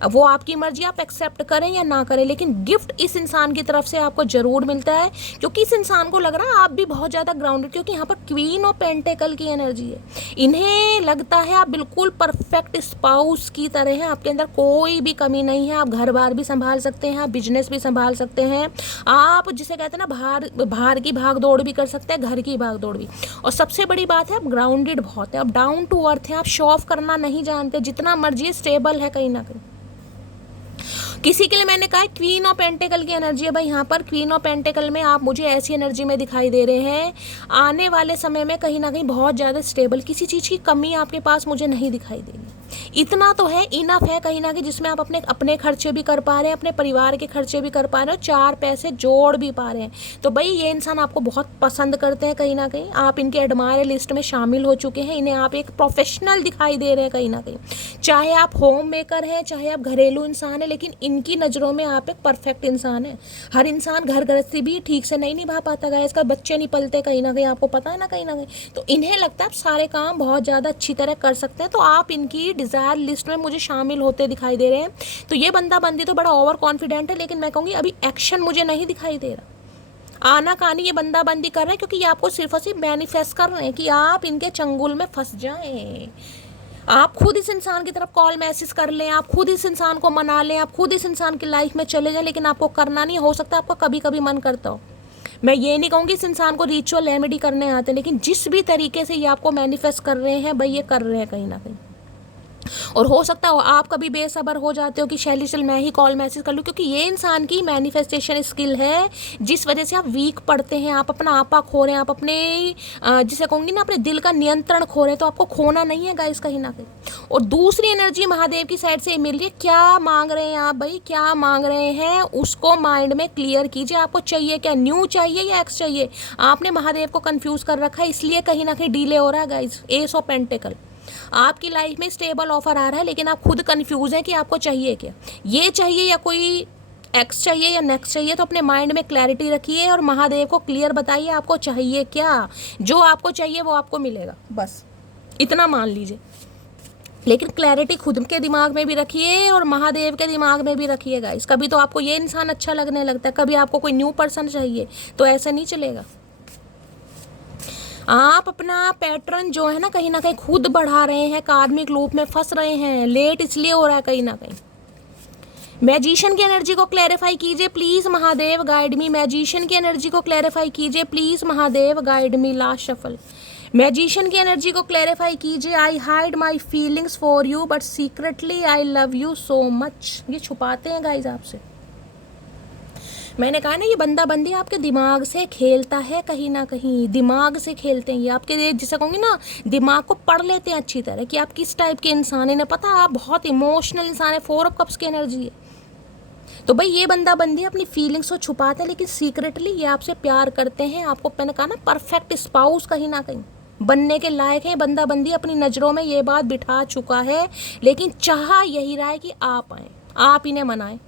अब वो आपकी मर्जी, आप एक्सेप्ट करें या ना करें, लेकिन गिफ्ट इस इंसान की तरफ से आपको जरूर मिलता है, क्योंकि इस इंसान को लग रहा है आप भी बहुत ज़्यादा ग्राउंडेड, क्योंकि यहाँ पर क्वीन ऑफ पेंटिकल की एनर्जी है। इन्हें लगता है आप बिल्कुल परफेक्ट स्पाउस की तरह हैं, आपके अंदर कोई भी कमी नहीं है। आप घर बार भी संभाल सकते हैं, आप बिजनेस भी संभाल सकते हैं, आप जिसे कहते हैं ना बाहर की भाग दौड़ भी कर सकते हैं, घर की भाग दौड़ भी। और सबसे बड़ी बात है, आप ग्राउंडेड बहुत है, आप डाउन टू अर्थ हैं, आप शो ऑफ करना नहीं जानते, जितना मर्जी स्टेबल है कहीं ना कहीं। किसी के लिए मैंने कहा क्वीन ऑफ पेंटिकल की एनर्जी है, भाई यहाँ पर क्वीन ऑफ पेंटिकल में आप मुझे ऐसी एनर्जी में दिखाई दे रहे हैं, आने वाले समय में कहीं ना कहीं बहुत ज़्यादा स्टेबल, किसी चीज़ की कमी आपके पास मुझे नहीं दिखाई देगी। इतना तो है, इनफ है कहीं ना कहीं, जिसमें आप अपने खर्चे भी कर पा रहे हैं, अपने परिवार के खर्चे भी कर पा रहे हैं, 4 पैसे जोड़ भी पा रहे हैं। तो भाई ये इंसान आपको बहुत पसंद करते हैं कहीं ना कहीं, आप इनके एडमायर लिस्ट में शामिल हो चुके हैं, इन्हें आप एक प्रोफेशनल दिखाई दे रहे हैं कहीं ना कहीं। चाहे आप होम मेकर हैं, चाहे आप घरेलू इंसान हैं, लेकिन इनकी नज़रों में आप एक परफेक्ट इंसान है। हर इंसान घर गृहस्थी भी ठीक से नहीं निभा पाता गया, इसका बच्चे नहीं पलते कहीं ना कहीं, आपको पता है ना कहीं ना कहीं। तो इन्हें लगता है आप सारे काम बहुत ज़्यादा अच्छी तरह कर सकते हैं, तो आप इनकी डिज़ायर लिस्ट में मुझे शामिल होते दिखाई दे रहे हैं। तो ये बंदा बंदी तो बड़ा ओवर कॉन्फिडेंट है, लेकिन मैं कहूँगी अभी एक्शन मुझे नहीं दिखाई दे रहा। आना कहानी ये बंदा बंदी कर रहे हैं, क्योंकि ये आपको सिर्फ और सिर्फ मैनिफेस्ट कर रहे हैं कि आप इनके चंगुल में फंस जाएं। आप खुद इस इंसान की तरफ कॉल मैसेज कर लें, आप खुद इस इंसान को मना लें, आप खुद इस इंसान की लाइफ में चले जाएं, लेकिन आपको करना नहीं। हो सकता है आपको कभी कभी मन करता हो, मैं ये नहीं कहूँगी इस इंसान को रिचुअल रेमेडी करने आते हैं, लेकिन जिस भी तरीके से ये आपको मैनिफेस्ट कर रहे हैं भाई, ये कर रहे हैं कहीं ना कहीं। और हो सकता है आप कभी बेसब्र हो जाते हो कि शैली चल मैं ही कॉल मैसेज कर लूँ, क्योंकि ये इंसान की मैनिफेस्टेशन स्किल है, जिस वजह से आप वीक पड़ते हैं, आप अपना आपा खो रहे हैं, आप अपने जिसे कहूँगी ना अपने दिल का नियंत्रण खो रहे हैं। तो आपको खोना नहीं है गाइस कहीं ना कहीं। और दूसरी एनर्जी महादेव की साइड से मिल रही है, क्या मांग रहे हैं आप भाई, क्या मांग रहे हैं उसको माइंड में क्लियर कीजिए। आपको चाहिए क्या, न्यू चाहिए या एक्स चाहिए? आपने महादेव को कंफ्यूज कर रखा है, इसलिए कहीं ना कहीं डिले हो रहा है गाइस। एस ऑफ पेंटिकल, आपकी लाइफ में स्टेबल ऑफर आ रहा है, लेकिन आप खुद कंफ्यूज हैं कि आपको चाहिए क्या, ये चाहिए या कोई एक्स चाहिए या नेक्स्ट चाहिए, तो अपने माइंड में क्लैरिटी रखिए और महादेव को क्लियर बताइए आपको चाहिए क्या। जो आपको चाहिए वो आपको मिलेगा, बस इतना मान लीजिए। लेकिन क्लैरिटी खुद के दिमाग में भी रखिए और महादेव के दिमाग में भी रखिए गाइस। कभी तो आपको ये इंसान अच्छा लगने लगता है, कभी आपको कोई न्यू पर्सन चाहिए, तो ऐसे नहीं चलेगा। आप अपना पैटर्न जो है ना कहीं खुद बढ़ा रहे हैं, कार्मिक लूप में फंस रहे हैं। लेट इसलिए हो रहा है कहीं ना कहीं। मैजिशियन की एनर्जी को क्लैरिफाई कीजिए please Mahadev guide me. Magician की एनर्जी को क्लैरिफाई कीजिए please Mahadev guide me. Last shuffle. Magician की एनर्जी को क्लैरिफाई कीजिए। आई hide my feelings for you but secretly I love you so much. ये छुपाते हैं गाइज आपसे। मैंने कहा ना, ये बंदा बंदी आपके दिमाग से खेलता है, कहीं ना कहीं दिमाग से खेलते हैं ये आपके, जिसे कहूँगी ना, दिमाग को पढ़ लेते हैं अच्छी तरह कि आप किस टाइप के इंसान हैं। इन्हें पता आप बहुत इमोशनल इंसान है। 4 ऑफ कप्स की एनर्जी है। तो भाई ये बंदा बंदी अपनी फीलिंग्स को छुपाते हैं, लेकिन सीक्रेटली ये आपसे प्यार करते हैं। आपको मैंने कहा ना, परफेक्ट स्पाउस कहीं ना कहीं बनने के लायक है बंदा बंदी। अपनी नज़रों में ये बात बिठा चुका है, लेकिन चाह यही रहा है कि आप आएँ, आप इन्हें मनाएं,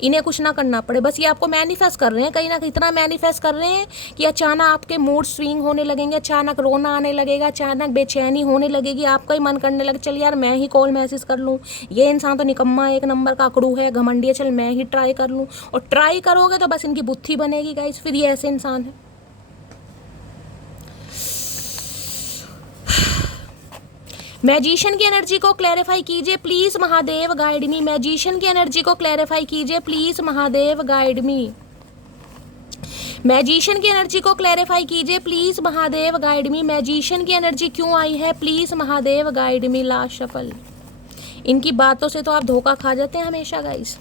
इन्हें कुछ ना करना पड़े। बस ये आपको मैनिफेस्ट कर रहे हैं, कहीं ना कहीं इतना मैनिफेस्ट कर रहे हैं कि अचानक आपके मूड स्विंग होने लगेंगे, अचानक रोना आने लगेगा, अचानक बेचैनी होने लगेगी, आपका ही मन करने लगे चल यार मैं ही कॉल मैसेज कर लूँ, ये इंसान तो निकम्मा एक नंबर का अकड़ू है, घमंडी है, चल मैं ही ट्राई कर लूँ। और ट्राई करोगे तो बस इनकी बुद्धि बनेगी गाइस, फिर ये ऐसे इंसान है। मैजिशियन की एनर्जी को क्लैरिफाई कीजिए please Mahadev guide me. Magician की एनर्जी को क्लैरिफाई कीजिए please Mahadev guide me. Magician की एनर्जी को क्लैरिफाई कीजिए please Mahadev guide me. Magician की एनर्जी क्यों आई है, please Mahadev guide me. Last shuffle. इनकी बातों से तो आप धोखा खा जाते हैं हमेशा गाइस।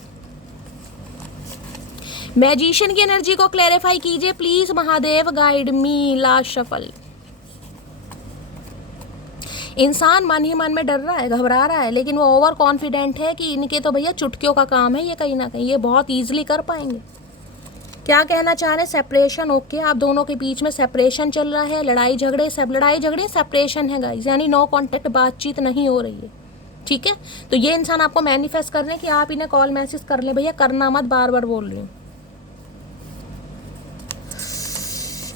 मैजिशियन की एनर्जी को क्लैरिफाई कीजिए please Mahadev guide me. Last shuffle. इंसान मन ही मन में डर रहा है, घबरा रहा है, लेकिन वो ओवर कॉन्फिडेंट है कि इनके तो भैया चुटकियों का काम है ये, कहीं ना कहीं ये बहुत ईजिली कर पाएंगे। क्या कहना चाह रहे हैं, सेपरेशन। ओके, आप दोनों के बीच में सेपरेशन चल रहा है, लड़ाई झगड़े सेपरेशन है गाइस, यानी नो कॉन्टेक्ट, बातचीत नहीं हो रही है। ठीक है, तो ये इंसान आपको मैनिफेस्ट कर रहे हैं कि आप इन्हें कॉल मैसेज कर लें, भैया करना मत, बार बार बोल रही हूँ।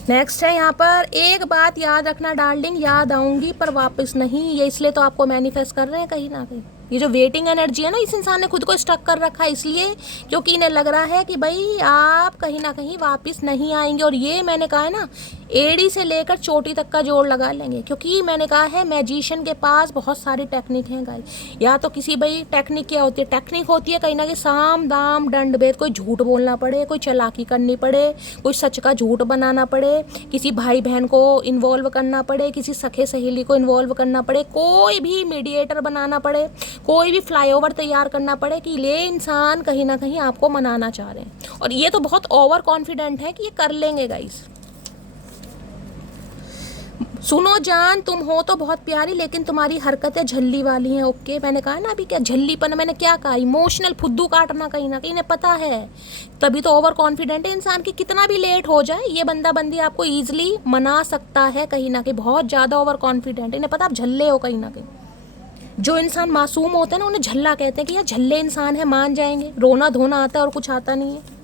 नेक्स्ट है यहाँ पर, एक बात याद रखना डार्लिंग, याद आऊंगी पर वापस नहीं। ये इसलिए तो आपको मैनिफेस्ट कर रहे हैं कहीं ना कहीं। ये जो वेटिंग एनर्जी है ना, इस इंसान ने खुद को स्टक कर रखा है, इसलिए क्योंकि इन्हें लग रहा है कि भाई आप कहीं ना कहीं वापस नहीं आएंगे। और ये मैंने कहा है ना, एड़ी से लेकर चोटी तक का जोड़ लगा लेंगे, क्योंकि मैंने कहा है मैजिशियन के पास बहुत सारी टेक्निक हैं गाइस। या तो किसी भाई टेक्निक क्या होती है, टेक्निक होती है कहीं ना कहीं साम दाम दंड भेद, कोई झूठ बोलना पड़े, कोई चालाकी करनी पड़े, कोई सच का झूठ बनाना पड़े, किसी भाई बहन को इन्वॉल्व करना पड़े, किसी सखे सहेली को इन्वॉल्व करना पड़े, कोई भी मीडिएटर बनाना पड़े, कोई भी फ्लाईओवर तैयार करना पड़े कि ये इंसान कहीं ना कहीं आपको मनाना चाह रहे हैं। और ये तो बहुत ओवर कॉन्फिडेंट है कि ये कर लेंगे गाइस। सुनो जान, तुम हो तो बहुत प्यारी, लेकिन तुम्हारी हरकतें झल्ली वाली हैं। ओके, मैंने कहा ना अभी, क्या झल्लीपन, मैंने क्या कहा, इमोशनल फुद्दू काटना कहीं ना कहीं, इन्हें पता है, तभी तो ओवर कॉन्फिडेंट है इंसान की। कितना भी लेट हो जाए ये बंदा बंदी आपको ईजिली मना सकता है कहीं ना कहीं, बहुत ज़्यादा ओवर कॉन्फिडेंट, इन्हें पता आप झल्ले हो कहीं ना कहीं। जो इंसान मासूम होते हैं ना, उन्हें झल्ला कहते हैं कि यार झल्ले इंसान है, मान जाएंगे, रोना धोना आता है और कुछ आता नहीं है।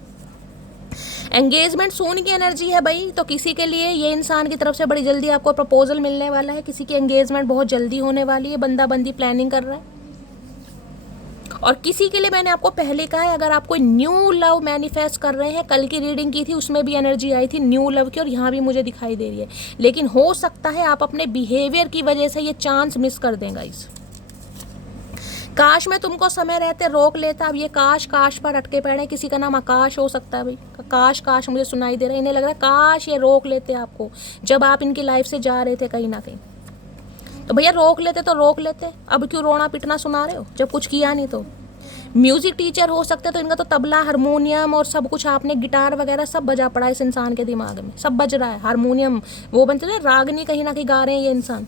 एंगेजमेंट सून की एनर्जी है भाई, तो किसी के लिए ये इंसान की तरफ से बड़ी जल्दी आपको प्रपोजल मिलने वाला है, किसी की एंगेजमेंट बहुत जल्दी होने वाली है, बंदा बंदी प्लानिंग कर रहा है। और किसी के लिए मैंने आपको पहले कहा है, अगर आप कोई न्यू लव मैनिफेस्ट कर रहे हैं, कल की रीडिंग की थी उसमें भी एनर्जी आई थी न्यू लव की, और यहाँ भी मुझे दिखाई दे रही है। लेकिन हो सकता है आप अपने बिहेवियर की वजह से ये चांस मिस कर देंगे इस। काश मैं तुमको समय रहते रोक लेता, अब ये काश काश पर अटके पड़े हैं। किसी का नाम आकाश हो सकता है भाई, काश काश मुझे सुनाई दे रहा है, इन्हें लग रहा है काश ये रोक लेते आपको जब आप इनकी लाइफ से जा रहे थे कहीं ना कहीं। तो भैया रोक लेते तो रोक लेते, अब क्यों रोना पिटना सुना रहे हो जब कुछ किया नहीं। तो म्यूजिक टीचर हो सकते, तो इनका तो तबला हारमोनियम और सब कुछ, आपने गिटार वगैरह सब बजा पड़ा है इस इंसान के दिमाग में, सब बज रहा है, हारमोनियम वो बनते ना, रागनी कहीं ना कहीं गा रहे हैं ये इंसान।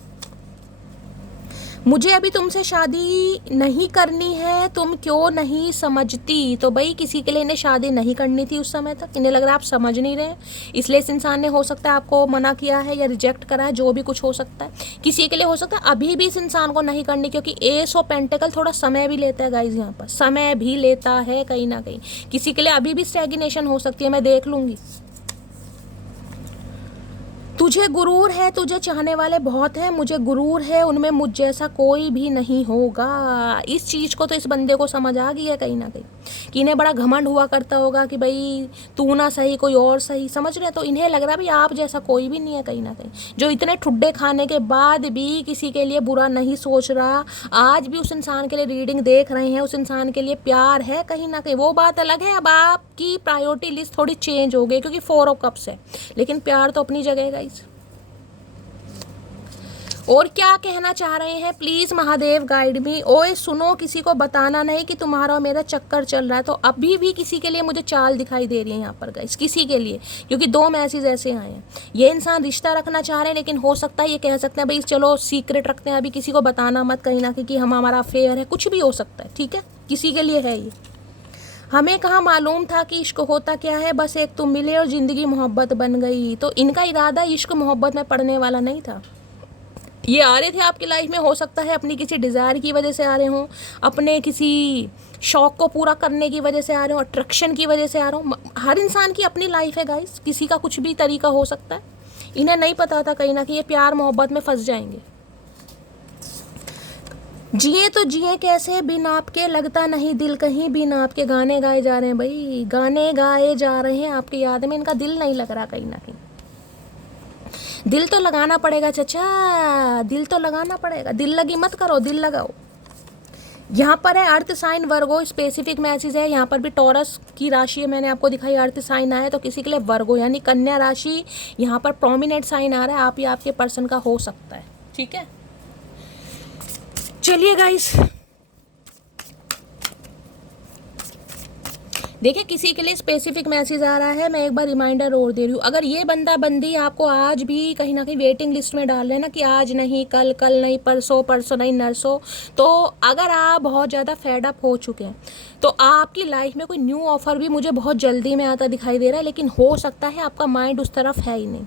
मुझे अभी तुमसे शादी नहीं करनी है, तुम क्यों नहीं समझती। तो भाई किसी के लिए इन्हें शादी नहीं करनी थी उस समय तक, इन्हें लग रहा है आप समझ नहीं रहे, इसलिए इस इंसान ने हो सकता है आपको मना किया है या रिजेक्ट करा है, जो भी कुछ हो सकता है। किसी के लिए हो सकता है अभी भी इस इंसान को नहीं करनी, क्योंकि एस ऑफ पेंटिकल थोड़ा समय भी लेता है गाइज, यहाँ पर समय भी लेता है कहीं ना कहीं। किसी के लिए अभी भी स्टैग्नेशन हो सकती है, मैं देख लूंगी। तुझे गुरूर है, तुझे चाहने वाले बहुत हैं, मुझे गुरूर है उनमें मुझ जैसा कोई भी नहीं होगा। इस चीज़ को तो इस बंदे को समझ आ गई है कहीं ना कहीं, कि इन्हें बड़ा घमंड हुआ करता होगा कि भाई तू ना सही कोई और सही, समझ रहे हैं। तो इन्हें लग रहा भाई आप जैसा कोई भी नहीं है कहीं ना कहीं, जो इतने ठुड्डे खाने के बाद भी किसी के लिए बुरा नहीं सोच रहा। आज भी उस इंसान के लिए रीडिंग देख रहे हैं, उस इंसान के लिए प्यार है कहीं ना कहीं, वो बात अलग है। अब आपकी प्रायोरिटी लिस्ट थोड़ी चेंज हो गई क्योंकि 4 ऑफ कप्स है, लेकिन प्यार तो अपनी जगह है गाइस। और क्या कहना चाह रहे हैं प्लीज महादेव गाइड मी। ओए सुनो, किसी को बताना नहीं कि तुम्हारा और मेरा चक्कर चल रहा है। तो अभी भी किसी के लिए मुझे चाल दिखाई दे रही है यहाँ पर गाइस, किसी के लिए, क्योंकि 2 मैसेज ऐसे आए हैं। ये इंसान रिश्ता रखना चाह रहे हैं, लेकिन हो सकता है ये कह सकते हैं भाई चलो सीक्रेट रखते हैं, अभी किसी को बताना मत कहीं ना कहीं कि हम हमारा अफेयर है, कुछ भी हो सकता है। ठीक है, किसी के लिए है ये। हमें कहाँ मालूम था कि इश्क होता क्या है, बस एक तुम मिले और ज़िंदगी मोहब्बत बन गई। तो इनका इरादा इश्क मोहब्बत में पड़ने वाला नहीं था। ये आ रहे थे आपकी लाइफ में, हो सकता है अपनी किसी डिज़ायर की वजह से आ रहे हों, अपने किसी शौक़ को पूरा करने की वजह से आ रहे हो, अट्रैक्शन की वजह से आ रहे हो। हर इंसान की अपनी लाइफ है गाइस, किसी का कुछ भी तरीका हो सकता है। इन्हें नहीं पता था कहीं ना कहीं ये प्यार मोहब्बत में फंस जाएंगे। जिए तो जिए कैसे बिन आपके, लगता नहीं दिल कहीं बिन आपके। गाने गाए जा रहे हैं भाई, गाने गाए जा रहे हैं आपकी याद में, इनका दिल नहीं लग रहा कहीं ना कहीं। दिल तो लगाना पड़ेगा चचा, दिल तो लगाना पड़ेगा, दिल लगी मत करो, दिल लगाओ। यहाँ पर है अर्थ साइन वर्गो, स्पेसिफिक मैसेज है। यहाँ पर भी टॉरस की राशि है, मैंने आपको दिखाई अर्थ साइन आया, तो किसी के लिए वर्गो यानी कन्या राशि यहाँ पर प्रोमिनेंट साइन आ रहा है, आप या आपके पर्सन का हो सकता है। ठीक है, चलिए गाइस देखिए किसी के लिए स्पेसिफिक मैसेज आ रहा है। मैं एक बार रिमाइंडर और दे रही हूँ, अगर ये बंदा बंदी आपको आज भी कहीं ना कहीं वेटिंग लिस्ट में डाल रहे हैं ना, कि आज नहीं कल, कल नहीं परसों, परसों नहीं नरसों, तो अगर आप बहुत ज़्यादा फेड अप हो चुके हैं तो आपकी लाइफ में कोई न्यू ऑफर भी मुझे बहुत जल्दी में आता दिखाई दे रहा है, लेकिन हो सकता है आपका माइंड उस तरफ है ही नहीं।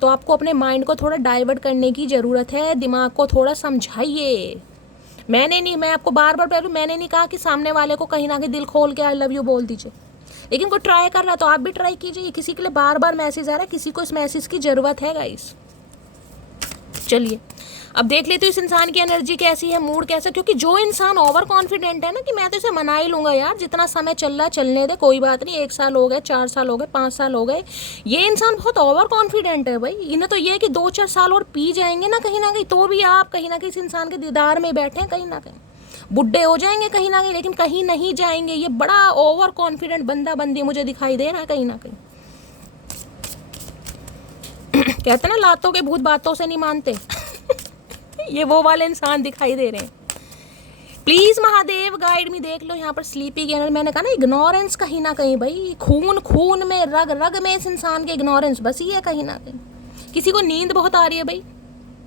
तो आपको अपने माइंड को थोड़ा डाइवर्ट करने की ज़रूरत है, दिमाग को थोड़ा समझाइए। मैंने नहीं, मैं आपको बार बार पहले मैंने नहीं कहा कि सामने वाले को कहीं ना कहीं दिल खोल के आई लव यू बोल दीजिए, लेकिन कोई ट्राई कर रहा है तो आप भी ट्राई कीजिए। किसी के लिए बार बार मैसेज आ रहा है, किसी को इस मैसेज की ज़रूरत है गाइस। चलिए अब देख लेते हो इस इंसान की एनर्जी कैसी है, मूड कैसा, क्योंकि जो इंसान ओवर कॉन्फिडेंट है ना कि मैं तो इसे मना ही लूँगा यार, जितना समय चल रहा चलने दे, कोई बात नहीं, 1 साल हो गए, 4 साल हो गए, 5 साल हो गए, ये इंसान बहुत ओवर कॉन्फिडेंट है भाई। इन्हें तो ये है कि 2-4 साल और पी जाएंगे ना कहीं ना कहीं, तो भी आप कहीं ना कहीं इस इंसान के दीदार में बैठे हैं, कहीं ना कहीं बुढ़े हो जाएंगे कहीं ना कहीं, लेकिन कहीं नहीं जाएंगे। ये बड़ा ओवर कॉन्फिडेंट बंदा बंदी मुझे दिखाई दे रहा है कहीं ना कहीं। कहते ना लातों के भूत बातों से नहीं मानते ये वो वाले इंसान दिखाई दे रहे हैं। प्लीज महादेव गाइड में देख लो यहाँ पर स्लीपी की एनर्जी। मैंने कहा ना इग्नोरेंस कहीं ना कहीं भाई, खून खून में, रग रग में इस इंसान के इग्नोरेंस बसी है कहीं ना कहीं। किसी को नींद बहुत आ रही है भाई,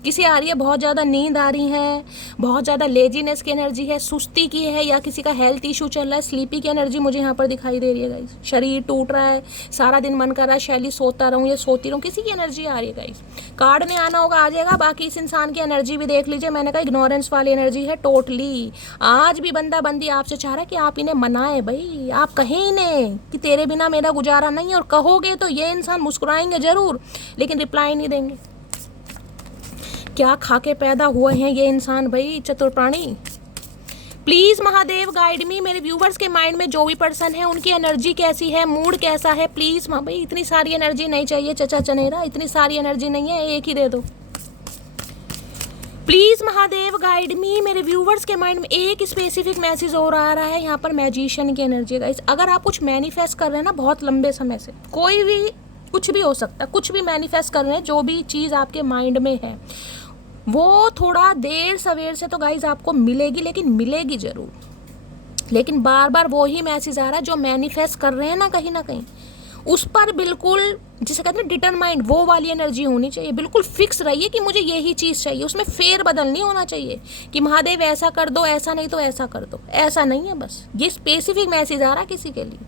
किसी आ रही है, बहुत ज़्यादा नींद आ रही है, बहुत ज़्यादा लेजीनेस की एनर्जी है, सुस्ती की है, या किसी का हेल्थ इशू चल रहा है। स्लीपी की एनर्जी मुझे यहाँ पर दिखाई दे रही है गाइस, शरीर टूट रहा है, सारा दिन मन कर रहा है शैली सोता रहूँ या सोती रहूँ, किसी की एनर्जी आ रही है गाइस। कार्ड ने आना होगा आ जाएगा। बाकी इस इंसान की एनर्जी भी देख लीजिए, मैंने कहा इग्नोरेंस वाली एनर्जी है टोटली। आज भी बंदा बंदी आपसे चाह रहा है कि आप इन्हें मनाएं भाई, आप कहें इन्हें कि तेरे बिना मेरा गुजारा नहीं है, और कहोगे तो ये इंसान मुस्कुराएंगे ज़रूर लेकिन रिप्लाई नहीं देंगे। क्या खा के पैदा हुए हैं ये इंसान भाई, चतुर प्राणी। प्लीज़ महादेव गाइड मी, मेरे व्यूवर्स के माइंड में जो भी पर्सन है उनकी एनर्जी कैसी है, मूड कैसा है। प्लीज़ भाई, इतनी सारी एनर्जी नहीं चाहिए चचा चनेरा, इतनी सारी एनर्जी नहीं है, एक ही दे दो प्लीज़ महादेव गाइड मी। मेरे व्यूवर्स के माइंड में एक स्पेसिफिक मैसेज और आ रहा है यहाँ पर, मैजिशियन की एनर्जी गाइस। अगर आप कुछ मैनिफेस्ट कर रहे हैं ना बहुत लंबे समय से, कोई भी कुछ भी हो सकता है, कुछ भी मैनिफेस्ट कर रहे हैं, जो भी चीज़ आपके माइंड में है वो थोड़ा देर सवेर से तो गाइज आपको मिलेगी, लेकिन मिलेगी ज़रूर। लेकिन बार बार वो ही मैसेज आ रहा है, जो मैनिफेस्ट कर रहे हैं ना कहीं उस पर बिल्कुल जिसे कहते हैं डिटरमाइंड, वो वाली एनर्जी होनी चाहिए। बिल्कुल फिक्स रहिए कि मुझे यही चीज़ चाहिए, उसमें फेर बदल नहीं होना चाहिए कि महादेव ऐसा कर दो, ऐसा नहीं तो ऐसा कर दो, ऐसा नहीं है। बस ये स्पेसिफिक मैसेज आ रहा है किसी के लिए।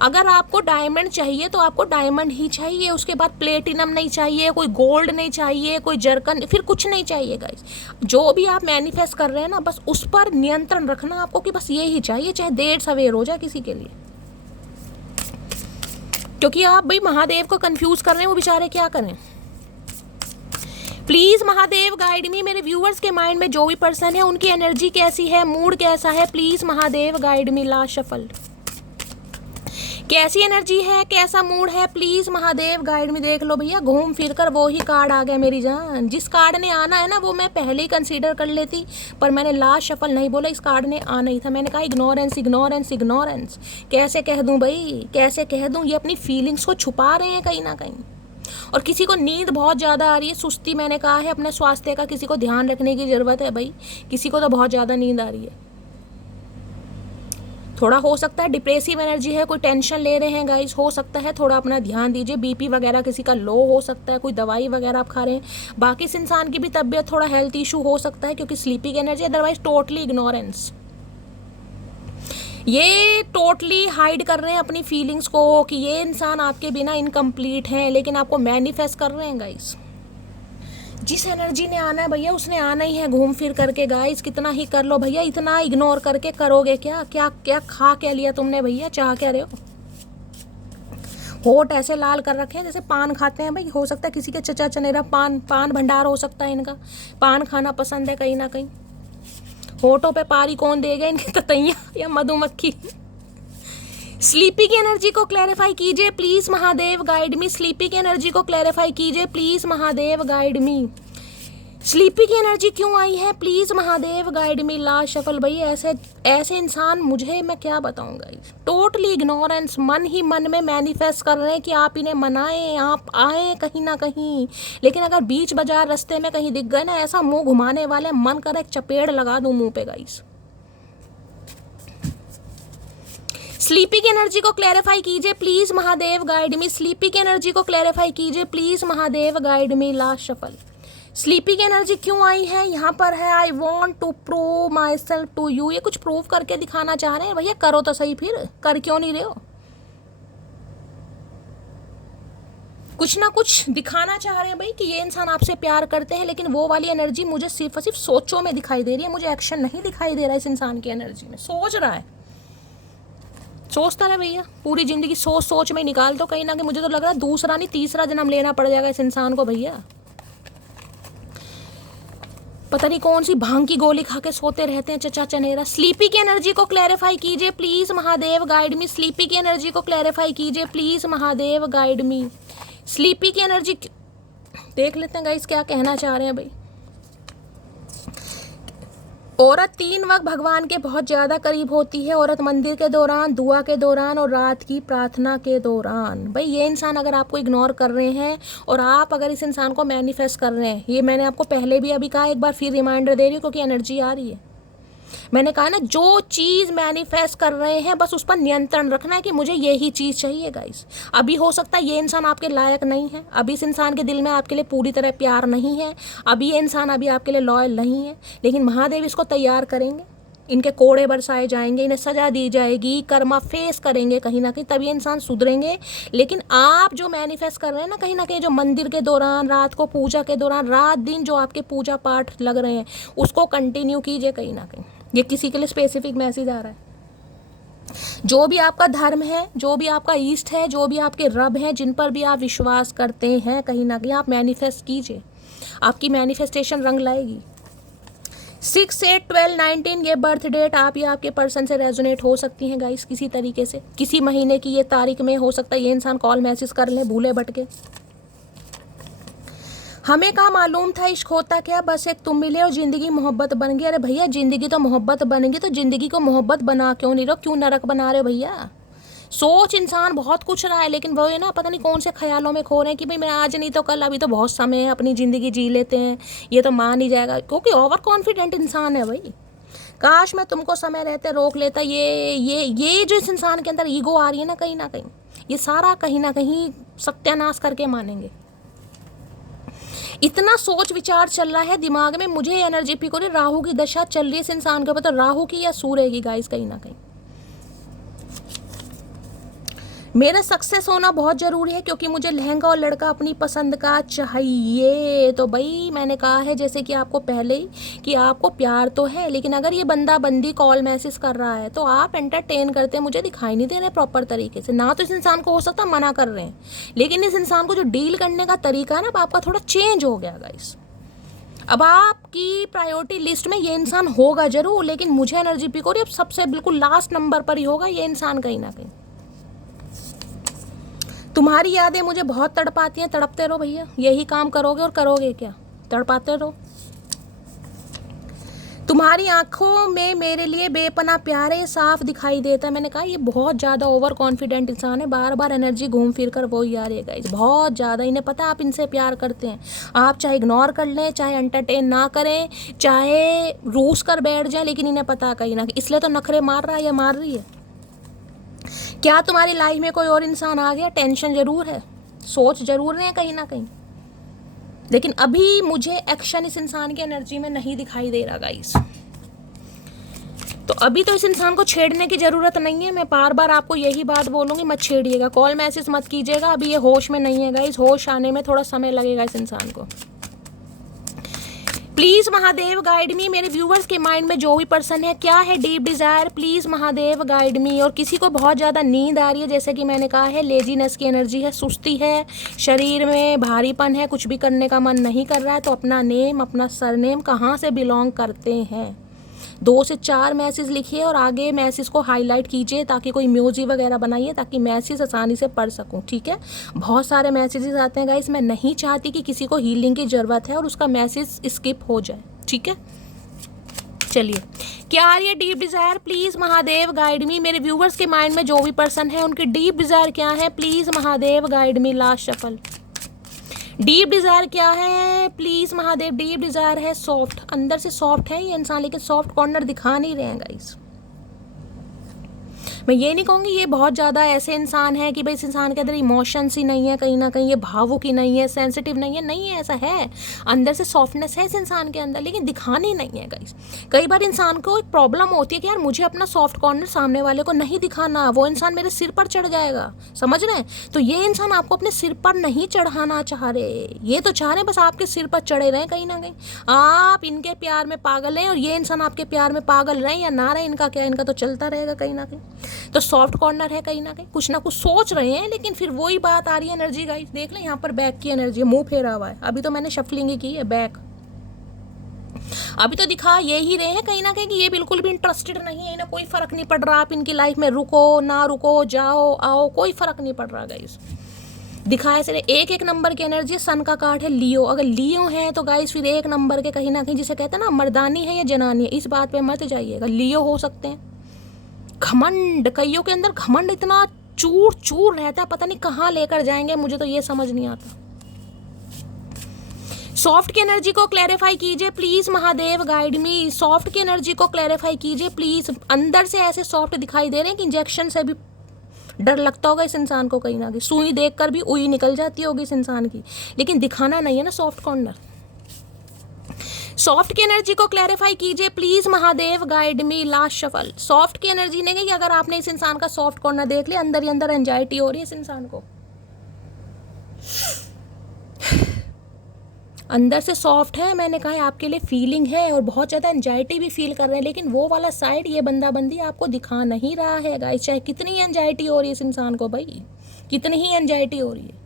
अगर आपको डायमंड चाहिए तो आपको डायमंड ही चाहिए, उसके बाद प्लेटिनम नहीं चाहिए, कोई गोल्ड नहीं चाहिए, कोई जर्कन, फिर कुछ नहीं चाहिए गाइस। जो भी आप मैनिफेस्ट कर रहे हैं ना, बस उस पर नियंत्रण रखना आपको कि बस ये ही चाहिए, चाहे देर सवेर हो जाए किसी के लिए। क्योंकि आप भाई महादेव को कंफ्यूज कर रहे हैं, वो बेचारे क्या करें। प्लीज महादेव गाइड मी। मेरे व्यूअर्स के माइंड में जो भी पर्सन है उनकी एनर्जी कैसी है, मूड कैसा है, please Mahadev guide me. Last shuffle, कैसी एनर्जी है, कैसा मूड है, प्लीज महादेव गाइड में। देख लो भैया, घूम फिर कर वो ही कार्ड आ गया मेरी जान। जिस कार्ड ने आना है ना वो मैं पहले ही कंसीडर कर लेती, पर मैंने लास्ट शफल नहीं बोला, इस कार्ड ने आना ही था। मैंने कहा इग्नोरेंस इग्नोरेंस इग्नोरेंस। कैसे कह दूं भाई, कैसे कह दूं, ये अपनी फीलिंग्स को छुपा रहे हैं कहीं ना कहीं। और किसी को नींद बहुत ज़्यादा आ रही है, सुस्ती, मैंने कहा है अपने स्वास्थ्य का किसी को ध्यान रखने की ज़रूरत है भाई। किसी को तो बहुत ज़्यादा नींद आ रही है। थोड़ा हो सकता है डिप्रेसिव एनर्जी है, कोई टेंशन ले रहे हैं गाइस, हो सकता है थोड़ा अपना ध्यान दीजिए। बीपी वगैरह किसी का लो हो सकता है, कोई दवाई वगैरह आप खा रहे हैं। बाकी इस इंसान की भी तबीयत, थोड़ा हेल्थ इशू हो सकता है क्योंकि sleeping energy. Otherwise totally ignorance, ये टोटली हाइड कर रहे हैं अपनी फीलिंग्स को कि ये इंसान आपके बिना इनकम्प्लीट हैं, लेकिन आपको मैनिफेस्ट कर रहे हैं गाइस। जिस एनर्जी ने आना है भैया उसने आना ही है घूम फिर करके गाइस। कितना ही कर लो भैया, इतना इग्नोर करके करोगे क्या? क्या क्या खा क्या लिया तुमने भैया, चाह क्या रहे हो? होठ ऐसे लाल कर रखे हैं जैसे पान खाते हैं भाई। हो सकता है किसी के चचा चनेरा पान भंडार हो सकता है इनका, पान खाना पसंद है कहीं ना कहीं। होठों पे पारी कौन देगा, इनकी ततैया या मधुमक्खी। स्लीपी की एनर्जी को क्लैरिफाई कीजिए please Mahadev guide me. Sleepy की एनर्जी को क्लैरिफाई कीजिए please Mahadev guide me. Sleepy की एनर्जी क्यों आई है, please Mahadev guide me. Last shuffle भाई, ऐसे इंसान मुझे मैं क्या बताऊंगा। टोटली इग्नोरेंस, मन ही मन में मैनिफेस्ट कर रहे हैं कि आप इन्हें मनाएं, आप आए कहीं ना कहीं। लेकिन अगर बीच बाजार रास्ते में कहीं दिख गए ना, ऐसा मुंह घुमाने वाले, मन कर एक चपेड़ लगा दूं मुंह पे गाइस। स्लीपी की एनर्जी को क्लैरिफाई कीजिए please Mahadev guide me. Sleepy की एनर्जी को क्लैरिफाई कीजिए please Mahadev guide me. Last shuffle, sleepy की एनर्जी क्यों आई है यहाँ पर है I want to prove myself to you. ये कुछ प्रूव करके दिखाना चाह रहे हैं भैया, करो तो सही, फिर कर क्यों नहीं रहे हो? कुछ ना कुछ दिखाना चाह रहे हैं भाई कि ये इंसान आपसे प्यार करते हैं, लेकिन वो वाली एनर्जी मुझे सिर्फ और सिर्फ सोचों में दिखाई दे रही है। मुझे एक्शन नहीं दिखाई दे रहा है इस इंसान की एनर्जी में। सोच रहा है, सोचता रहे भैया, पूरी जिंदगी सोच सोच में निकाल दो कहीं ना कहीं। मुझे तो लग रहा है दूसरा नहीं तीसरा जन्म लेना पड़ जाएगा इस इंसान को भैया। पता नहीं कौन सी भांग की गोली खा के सोते रहते हैं चचा चनेरा। स्लीपी की एनर्जी को क्लैरिफाई कीजिए please Mahadev guide me. Sleepy की एनर्जी को क्लैरिफाई कीजिए please Mahadev guide me. Sleepy की एनर्जी देख लेते हैं गाइस क्या कहना चाह रहे हैं भाई। औरत 3 वक्त भगवान के बहुत ज़्यादा करीब होती है। औरत मंदिर के दौरान, दुआ के दौरान और रात की प्रार्थना के दौरान। भाई ये इंसान अगर आपको इग्नोर कर रहे हैं और आप अगर इस इंसान को मैनिफेस्ट कर रहे हैं, ये मैंने आपको पहले भी अभी कहा, एक बार फिर रिमाइंडर दे रही हूँ क्योंकि एनर्जी आ रही है। मैंने कहा ना, जो चीज़ मैनिफेस्ट कर रहे हैं बस उस पर नियंत्रण रखना है कि मुझे यही चीज़ चाहिए गाइस। अभी हो सकता है ये इंसान आपके लायक नहीं है, अभी इस इंसान के दिल में आपके लिए पूरी तरह प्यार नहीं है, अभी ये इंसान अभी आपके लिए लॉयल नहीं है, लेकिन महादेव इसको तैयार करेंगे। इनके कोड़े बरसाए जाएंगे, इन्हें सजा दी जाएगी, कर्मा फेस करेंगे कहीं ना कहीं, तभी इंसान सुधरेंगे। लेकिन आप जो मैनिफेस्ट कर रहे हैं ना कहीं जो मंदिर के दौरान, रात को पूजा के दौरान, रात दिन जो आपके पूजा पाठ लग रहे हैं उसको कंटिन्यू कीजिए कहीं ना कहीं। ये किसी के लिए स्पेसिफिक मैसेज आ रहा है। जो भी आपका धर्म है, जो भी आपका ईस्ट है, जो भी आपके रब हैं, जिन पर भी आप विश्वास करते हैं, कहीं ना कहीं आप मैनिफेस्ट कीजिए, आपकी मैनिफेस्टेशन रंग लाएगी। 6, 8, 12, 19 ये बर्थ डेट आप या आपके पर्सन से रेजोनेट हो सकती हैं गाइस किसी तरीके से। किसी महीने की ये तारीख में हो सकता है ये इंसान कॉल मैसेज कर ले भूले भटके। हमें कहाँ मालूम था इश्क होता क्या, बस एक तुम मिले और ज़िंदगी मोहब्बत बन गई। अरे भैया ज़िंदगी तो मोहब्बत बनेगी, तो ज़िंदगी को मोहब्बत बना क्यों नहीं रहो, क्यों नरक बना रहे हो भैया? सोच इंसान बहुत कुछ रहा है, लेकिन वो है ना, पता नहीं कौन से ख्यालों में खो रहे हैं कि भाई मैं आज नहीं तो कल, अभी तो बहुत समय है, अपनी ज़िंदगी जी लेते हैं, ये तो मान ही जाएगा। क्योंकि ओवर कॉन्फिडेंट इंसान है भाई। काश मैं तुमको समय रहते रोक लेता। ये जो इस इंसान के अंदर ईगो आ रही है ना कहीं, ये सारा कहीं ना कहीं सत्यानाश करके मानेंगे। इतना सोच विचार चल रहा है दिमाग में, मुझे एनर्जी पिक हो रही, राहु की दशा चल रही है इस इंसान के ऊपर, तो राहु की या सूर्य की गाइस कहीं ना कहीं। मेरा सक्सेस होना बहुत ज़रूरी है क्योंकि मुझे लहंगा और लड़का अपनी पसंद का चाहिए। तो भाई मैंने कहा है जैसे कि आपको पहले ही कि आपको प्यार तो है, लेकिन अगर ये बंदा बंदी कॉल मैसेज कर रहा है तो आप एंटरटेन करते हैं, मुझे दिखाई नहीं दे रहे प्रॉपर तरीके से। ना तो इस इंसान को हो सकता मना कर रहे हैं, लेकिन इस इंसान को जो डील करने का तरीका है ना, अब आपका थोड़ा चेंज हो गया गाइस। अब आपकी प्रायोरिटी लिस्ट में ये इंसान होगा जरूर, लेकिन मुझे एनर्जी पिक हो रही है अब सबसे बिल्कुल लास्ट नंबर पर ही होगा ये इंसान कहीं ना कहीं। तुम्हारी यादें मुझे बहुत तड़पाती हैं, तड़पते रहो भैया, यही काम करोगे और करोगे क्या, तड़पाते रहो। तुम्हारी आंखों में मेरे लिए बेपना प्यार है, ये साफ दिखाई देता है। मैंने कहा ये बहुत ज़्यादा ओवर कॉन्फिडेंट इंसान है, बार बार एनर्जी घूम फिर कर वो ही आ रही है गाइस, बहुत ज़्यादा। इन्हें पता है आप इनसे प्यार करते हैं, आप चाहे इग्नोर कर लें, चाहे एंटरटेन ना करें, चाहे रूस कर बैठ जाए, लेकिन इन्हें पता है कहीं ना कहीं, इसलिए तो नखरे मार रहा है या मार रही है। क्या तुम्हारी लाइफ में कोई और इंसान आ गया? टेंशन जरूर है, सोच जरूर रहे हैं कहीं ना कहीं, लेकिन अभी मुझे एक्शन इस इंसान की एनर्जी में नहीं दिखाई दे रहा गाइस। तो अभी तो इस इंसान को छेड़ने की ज़रूरत नहीं है। मैं बार बार आपको यही बात बोलूँगी, मत छेड़िएगा, कॉल मैसेज मत कीजिएगा। अभी ये होश में नहीं है गाइस, होश आने में थोड़ा समय लगेगा इस इंसान को। प्लीज़ महादेव गाइड मी, मेरे व्यूवर्स के माइंड में जो भी पर्सन है, क्या है deep desire, please Mahadev guide मी। और किसी को बहुत ज़्यादा नींद आ रही है, जैसे कि मैंने कहा है, लेजीनेस की एनर्जी है, सुस्ती है, शरीर में भारीपन है, कुछ भी करने का मन नहीं कर रहा है, तो अपना नेम, अपना सरनेम, कहाँ से बिलोंग करते हैं, 2 से 4 मैसेज लिखिए और आगे मैसेज को हाईलाइट कीजिए ताकि कोई म्यूजिक वगैरह बनाइए ताकि मैसेज आसानी से पढ़ सकूं, ठीक है। बहुत सारे मैसेजेस आते हैं गाइस, मैं नहीं चाहती कि किसी को हीलिंग की ज़रूरत है और उसका मैसेज स्किप हो जाए, ठीक है। चलिए, क्या आ रही है deep desire, please Mahadev guide मी। मेरे व्यूवर्स के माइंड में जो भी पर्सन है उनकी डीप डिज़ायर क्या है, please Mahadev guide me. Last shuffle, deep desire क्या है, प्लीज़ महादेव। डीप डिज़ायर है सॉफ्ट, अंदर से सॉफ्ट है ये इंसान, लेकिन सॉफ्ट कॉर्नर दिखा नहीं रहे हैं गाइस। मैं ये नहीं कहूँगी ये बहुत ज़्यादा ऐसे इंसान है कि भाई इस इंसान के अंदर इमोशंस ही नहीं है, कहीं ना कहीं ये भावुक ही नहीं है, सेंसिटिव नहीं है, नहीं है, ऐसा है। अंदर से सॉफ्टनेस है इस इंसान के अंदर, लेकिन दिखानी नहीं है गाइस। कई बार इंसान को एक प्रॉब्लम होती है कि यार मुझे अपना सॉफ्ट कॉर्नर सामने वाले को नहीं दिखाना, वो इंसान मेरे सिर पर चढ़ जाएगा, समझ रहे हैं। तो ये इंसान आपको अपने सिर पर नहीं चढ़ाना चाह रहे, ये तो चाह रहे बस आपके सिर पर चढ़े रहें कहीं ना कहीं। आप इनके प्यार में पागल हैं और ये इंसान आपके प्यार में पागल रहें या ना रहें, इनका क्या, इनका तो चलता रहेगा कहीं ना कहीं। तो सॉफ्ट कॉर्नर है कहीं ना कुछ सोच रहे हैं, लेकिन फिर वही बात आ रही है एनर्जी गाइस। देख लें यहाँ पर बैक की एनर्जी, मुंह फेरा हुआ है, अभी तो मैंने शफलिंग ही की है, बैक अभी तो दिखा ये ही रहे हैं कहीं ना कहीं कि ये बिल्कुल भी इंटरेस्टेड नहीं है, इन्हें कोई फर्क नहीं पड़ रहा आप इनकी लाइफ में रुको ना रुको, जाओ आओ, कोई फर्क नहीं पड़ रहा गाइस। दिखाए सिर्फ एक नंबर की एनर्जी, सन का कार्ड है लियो। अगर लियो है तो गाइस फिर 1 नंबर के कहीं ना कहीं, जिसे कहते हैं ना मर्दानी है या जनानी है, इस बात पे मत जाइएगा, लियो हो सकते हैं। घमंड, कईयों के अंदर घमंड इतना चूर चूर रहता है, पता नहीं कहाँ लेकर जाएंगे, मुझे तो ये समझ नहीं आता। सॉफ्ट की एनर्जी को क्लैरिफाई कीजिए please Mahadev guide me. Soft की एनर्जी को क्लैरिफाई कीजिए प्लीज। अंदर से ऐसे सॉफ्ट दिखाई दे रहे हैं कि इंजेक्शन से भी डर लगता होगा इस इंसान को, कहीं ना कहीं सुई देखकर भी उई निकल जाती होगी इस इंसान की, लेकिन दिखाना नहीं है ना सॉफ्ट कॉर्नर। सॉफ्ट की एनर्जी को क्लैरिफाई कीजिए please Mahadev guide me. Last shuffle, soft की एनर्जी ने कि अगर आपने इस इंसान का सॉफ्ट कॉर्नर देख लिया, अंदर ही अंदर एंजाइटी हो रही है इस इंसान को, अंदर से सॉफ्ट है, मैंने कहा है आपके लिए फीलिंग है और बहुत ज़्यादा एंजाइटी भी फील कर रहे हैं, लेकिन वो वाला साइड ये बंदी आपको दिखा नहीं रहा है गाइस। चाहे कितनी एंजाइटी हो रही है इस इंसान को, भाई कितनी ही एंजाइटी हो रही है।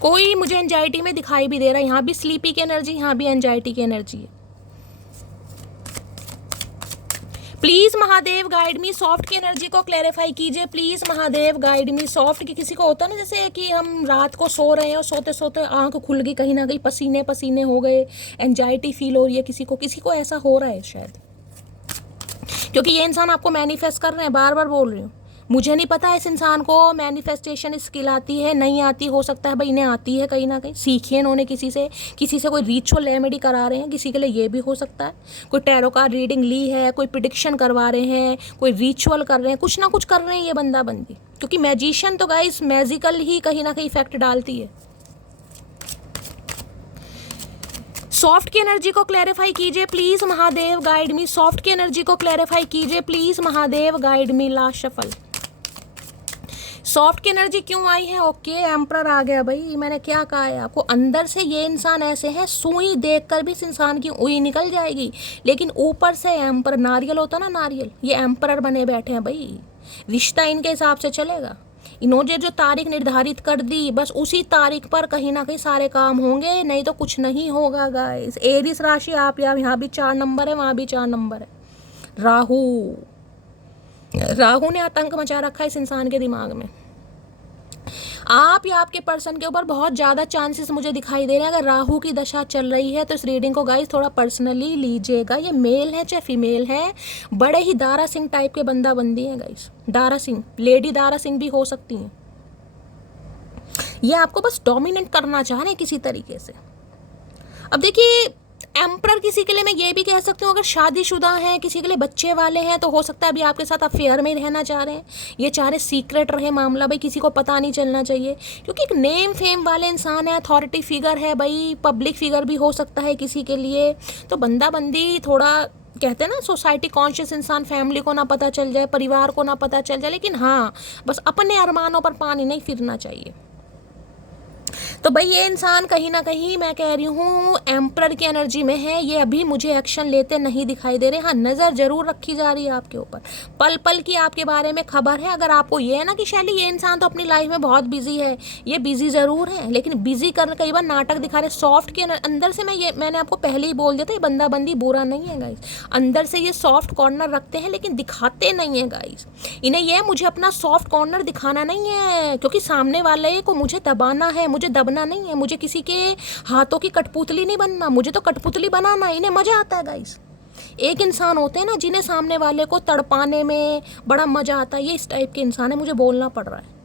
कोई मुझे एंजाइटी में दिखाई भी दे रहा है, यहाँ भी स्लीपी की एनर्जी, यहाँ भी एंजाइटी की एनर्जी है। Please Mahadev guide me. Soft की एनर्जी को क्लैरिफाई कीजिए please Mahadev guide me. Soft की किसी को होता है ना, जैसे कि हम रात को सो रहे हैं और सोते सोते आंख खुल गई, कहीं ना कहीं पसीने पसीने हो गए, एंजाइटी फील हो रही है किसी को ऐसा हो रहा है शायद, क्योंकि ये इंसान आपको मैनिफेस्ट कर रहे हैं, बार बार बोल रही हूँ, मुझे नहीं पता इस इंसान को मैनिफेस्टेशन स्किल आती है नहीं आती, हो सकता है भाई इन्हें आती है, कहीं ना कहीं सीखी है इन्होंने किसी से कोई रिचुअल रेमेडी करा रहे हैं, किसी के लिए ये भी हो सकता है। कोई टैरो कार्ड रीडिंग ली है, कोई प्रिडिक्शन करवा रहे हैं, कोई रिचुअल कर रहे हैं, कुछ ना कुछ कर रहे हैं ये बंदा बंदी, क्योंकि मैजिशियन तो गाइस मैजिकल ही कहीं ना कहीं इफेक्ट डालती है। सॉफ्ट की एनर्जी को क्लैरिफाई कीजिए please Mahadev, guide me. Soft की एनर्जी को क्लैरिफाई कीजिए please Mahadev, guide me. Last shuffle. Soft की एनर्जी क्यों आई है? ओके, एम्परर आ गया भाई। मैंने क्या कहा है आपको, अंदर से ये इंसान ऐसे हैं, सुई देखकर भी इस इंसान की उई निकल जाएगी, लेकिन ऊपर से एम्पर, नारियल होता ना नारियल, ये एम्परर बने बैठे हैं भाई। रिश्ता इनके हिसाब से चलेगा। इन्होंने जो तारीख निर्धारित कर दी बस उसी तारीख पर कहीं ना कहीं सारे काम होंगे, नहीं तो कुछ नहीं होगा गाइस। एरिस राशि आप यहाँ भी 4 नंबर है, वहाँ भी 4 नंबर है। राहु ने आतंक मचा रखा है इस इंसान के दिमाग में। आप या आपके पर्सन के ऊपर बहुत ज़्यादा चांसेस मुझे दिखाई दे रहे हैं। अगर राहु की दशा चल रही है तो इस रीडिंग को गाइस थोड़ा पर्सनली लीजिएगा। ये मेल है चाहे फीमेल है, बड़े ही दारा सिंह टाइप के बंदा बंदी हैं गाइस। दारा सिंह, लेडी दारा सिंह भी हो सकती हैं। ये आपको बस डोमिनेट करना चाह रहे हैं किसी तरीके से। अब देखिए, एम्परर किसी के लिए मैं ये भी कह सकती हूँ, अगर शादीशुदा हैं, किसी के लिए बच्चे वाले हैं, तो हो सकता है अभी आपके साथ अफेयर में रहना चाह रहे हैं। ये चाह रहे सीक्रेट रहे मामला भाई, किसी को पता नहीं चलना चाहिए, क्योंकि एक नेम फेम वाले इंसान है, अथॉरिटी फिगर है भाई, पब्लिक फिगर भी हो सकता है किसी के लिए। तो बंदा बंदी थोड़ा कहते हैं ना सोसाइटी कॉन्शियस इंसान, फैमिली को ना पता चल जाए, परिवार को ना पता चल जाए, लेकिन हाँ बस अपने अरमानों पर पानी नहीं फिरना चाहिए। तो भाई ये इंसान कहीं ना कहीं मैं कह रही हूँ एम्परर की एनर्जी में है। ये अभी मुझे एक्शन लेते नहीं दिखाई दे रहे। हाँ, नज़र जरूर रखी जा रही है आपके ऊपर, पल पल की आपके बारे में खबर है। अगर आपको ये है ना कि शैली ये इंसान तो अपनी लाइफ में बहुत बिजी है, ये बिजी ज़रूर है, लेकिन बिजी करने कई बार नाटक दिखा रहे। सॉफ्ट के अंदर से मैंने आपको पहले ही बोल दिया था, ये बंदा बंदी बुरा नहीं है गाइस। अंदर से ये सॉफ्ट कॉर्नर रखते हैं लेकिन दिखाते नहीं है गाइस। इन्हें यह मुझे अपना सॉफ्ट कॉर्नर दिखाना नहीं है, क्योंकि सामने वाले को मुझे दबाना है, मुझे दबना नहीं है, मुझे किसी के हाथों की कठपुतली नहीं बनना, मुझे तो कठपुतली बनाना। इन्हें मजा आता है गाइस। एक इंसान होते हैं ना जिन्हें सामने वाले को तड़पाने में बड़ा मजा आता है, ये इस टाइप के इंसान है, मुझे बोलना पड़ रहा है।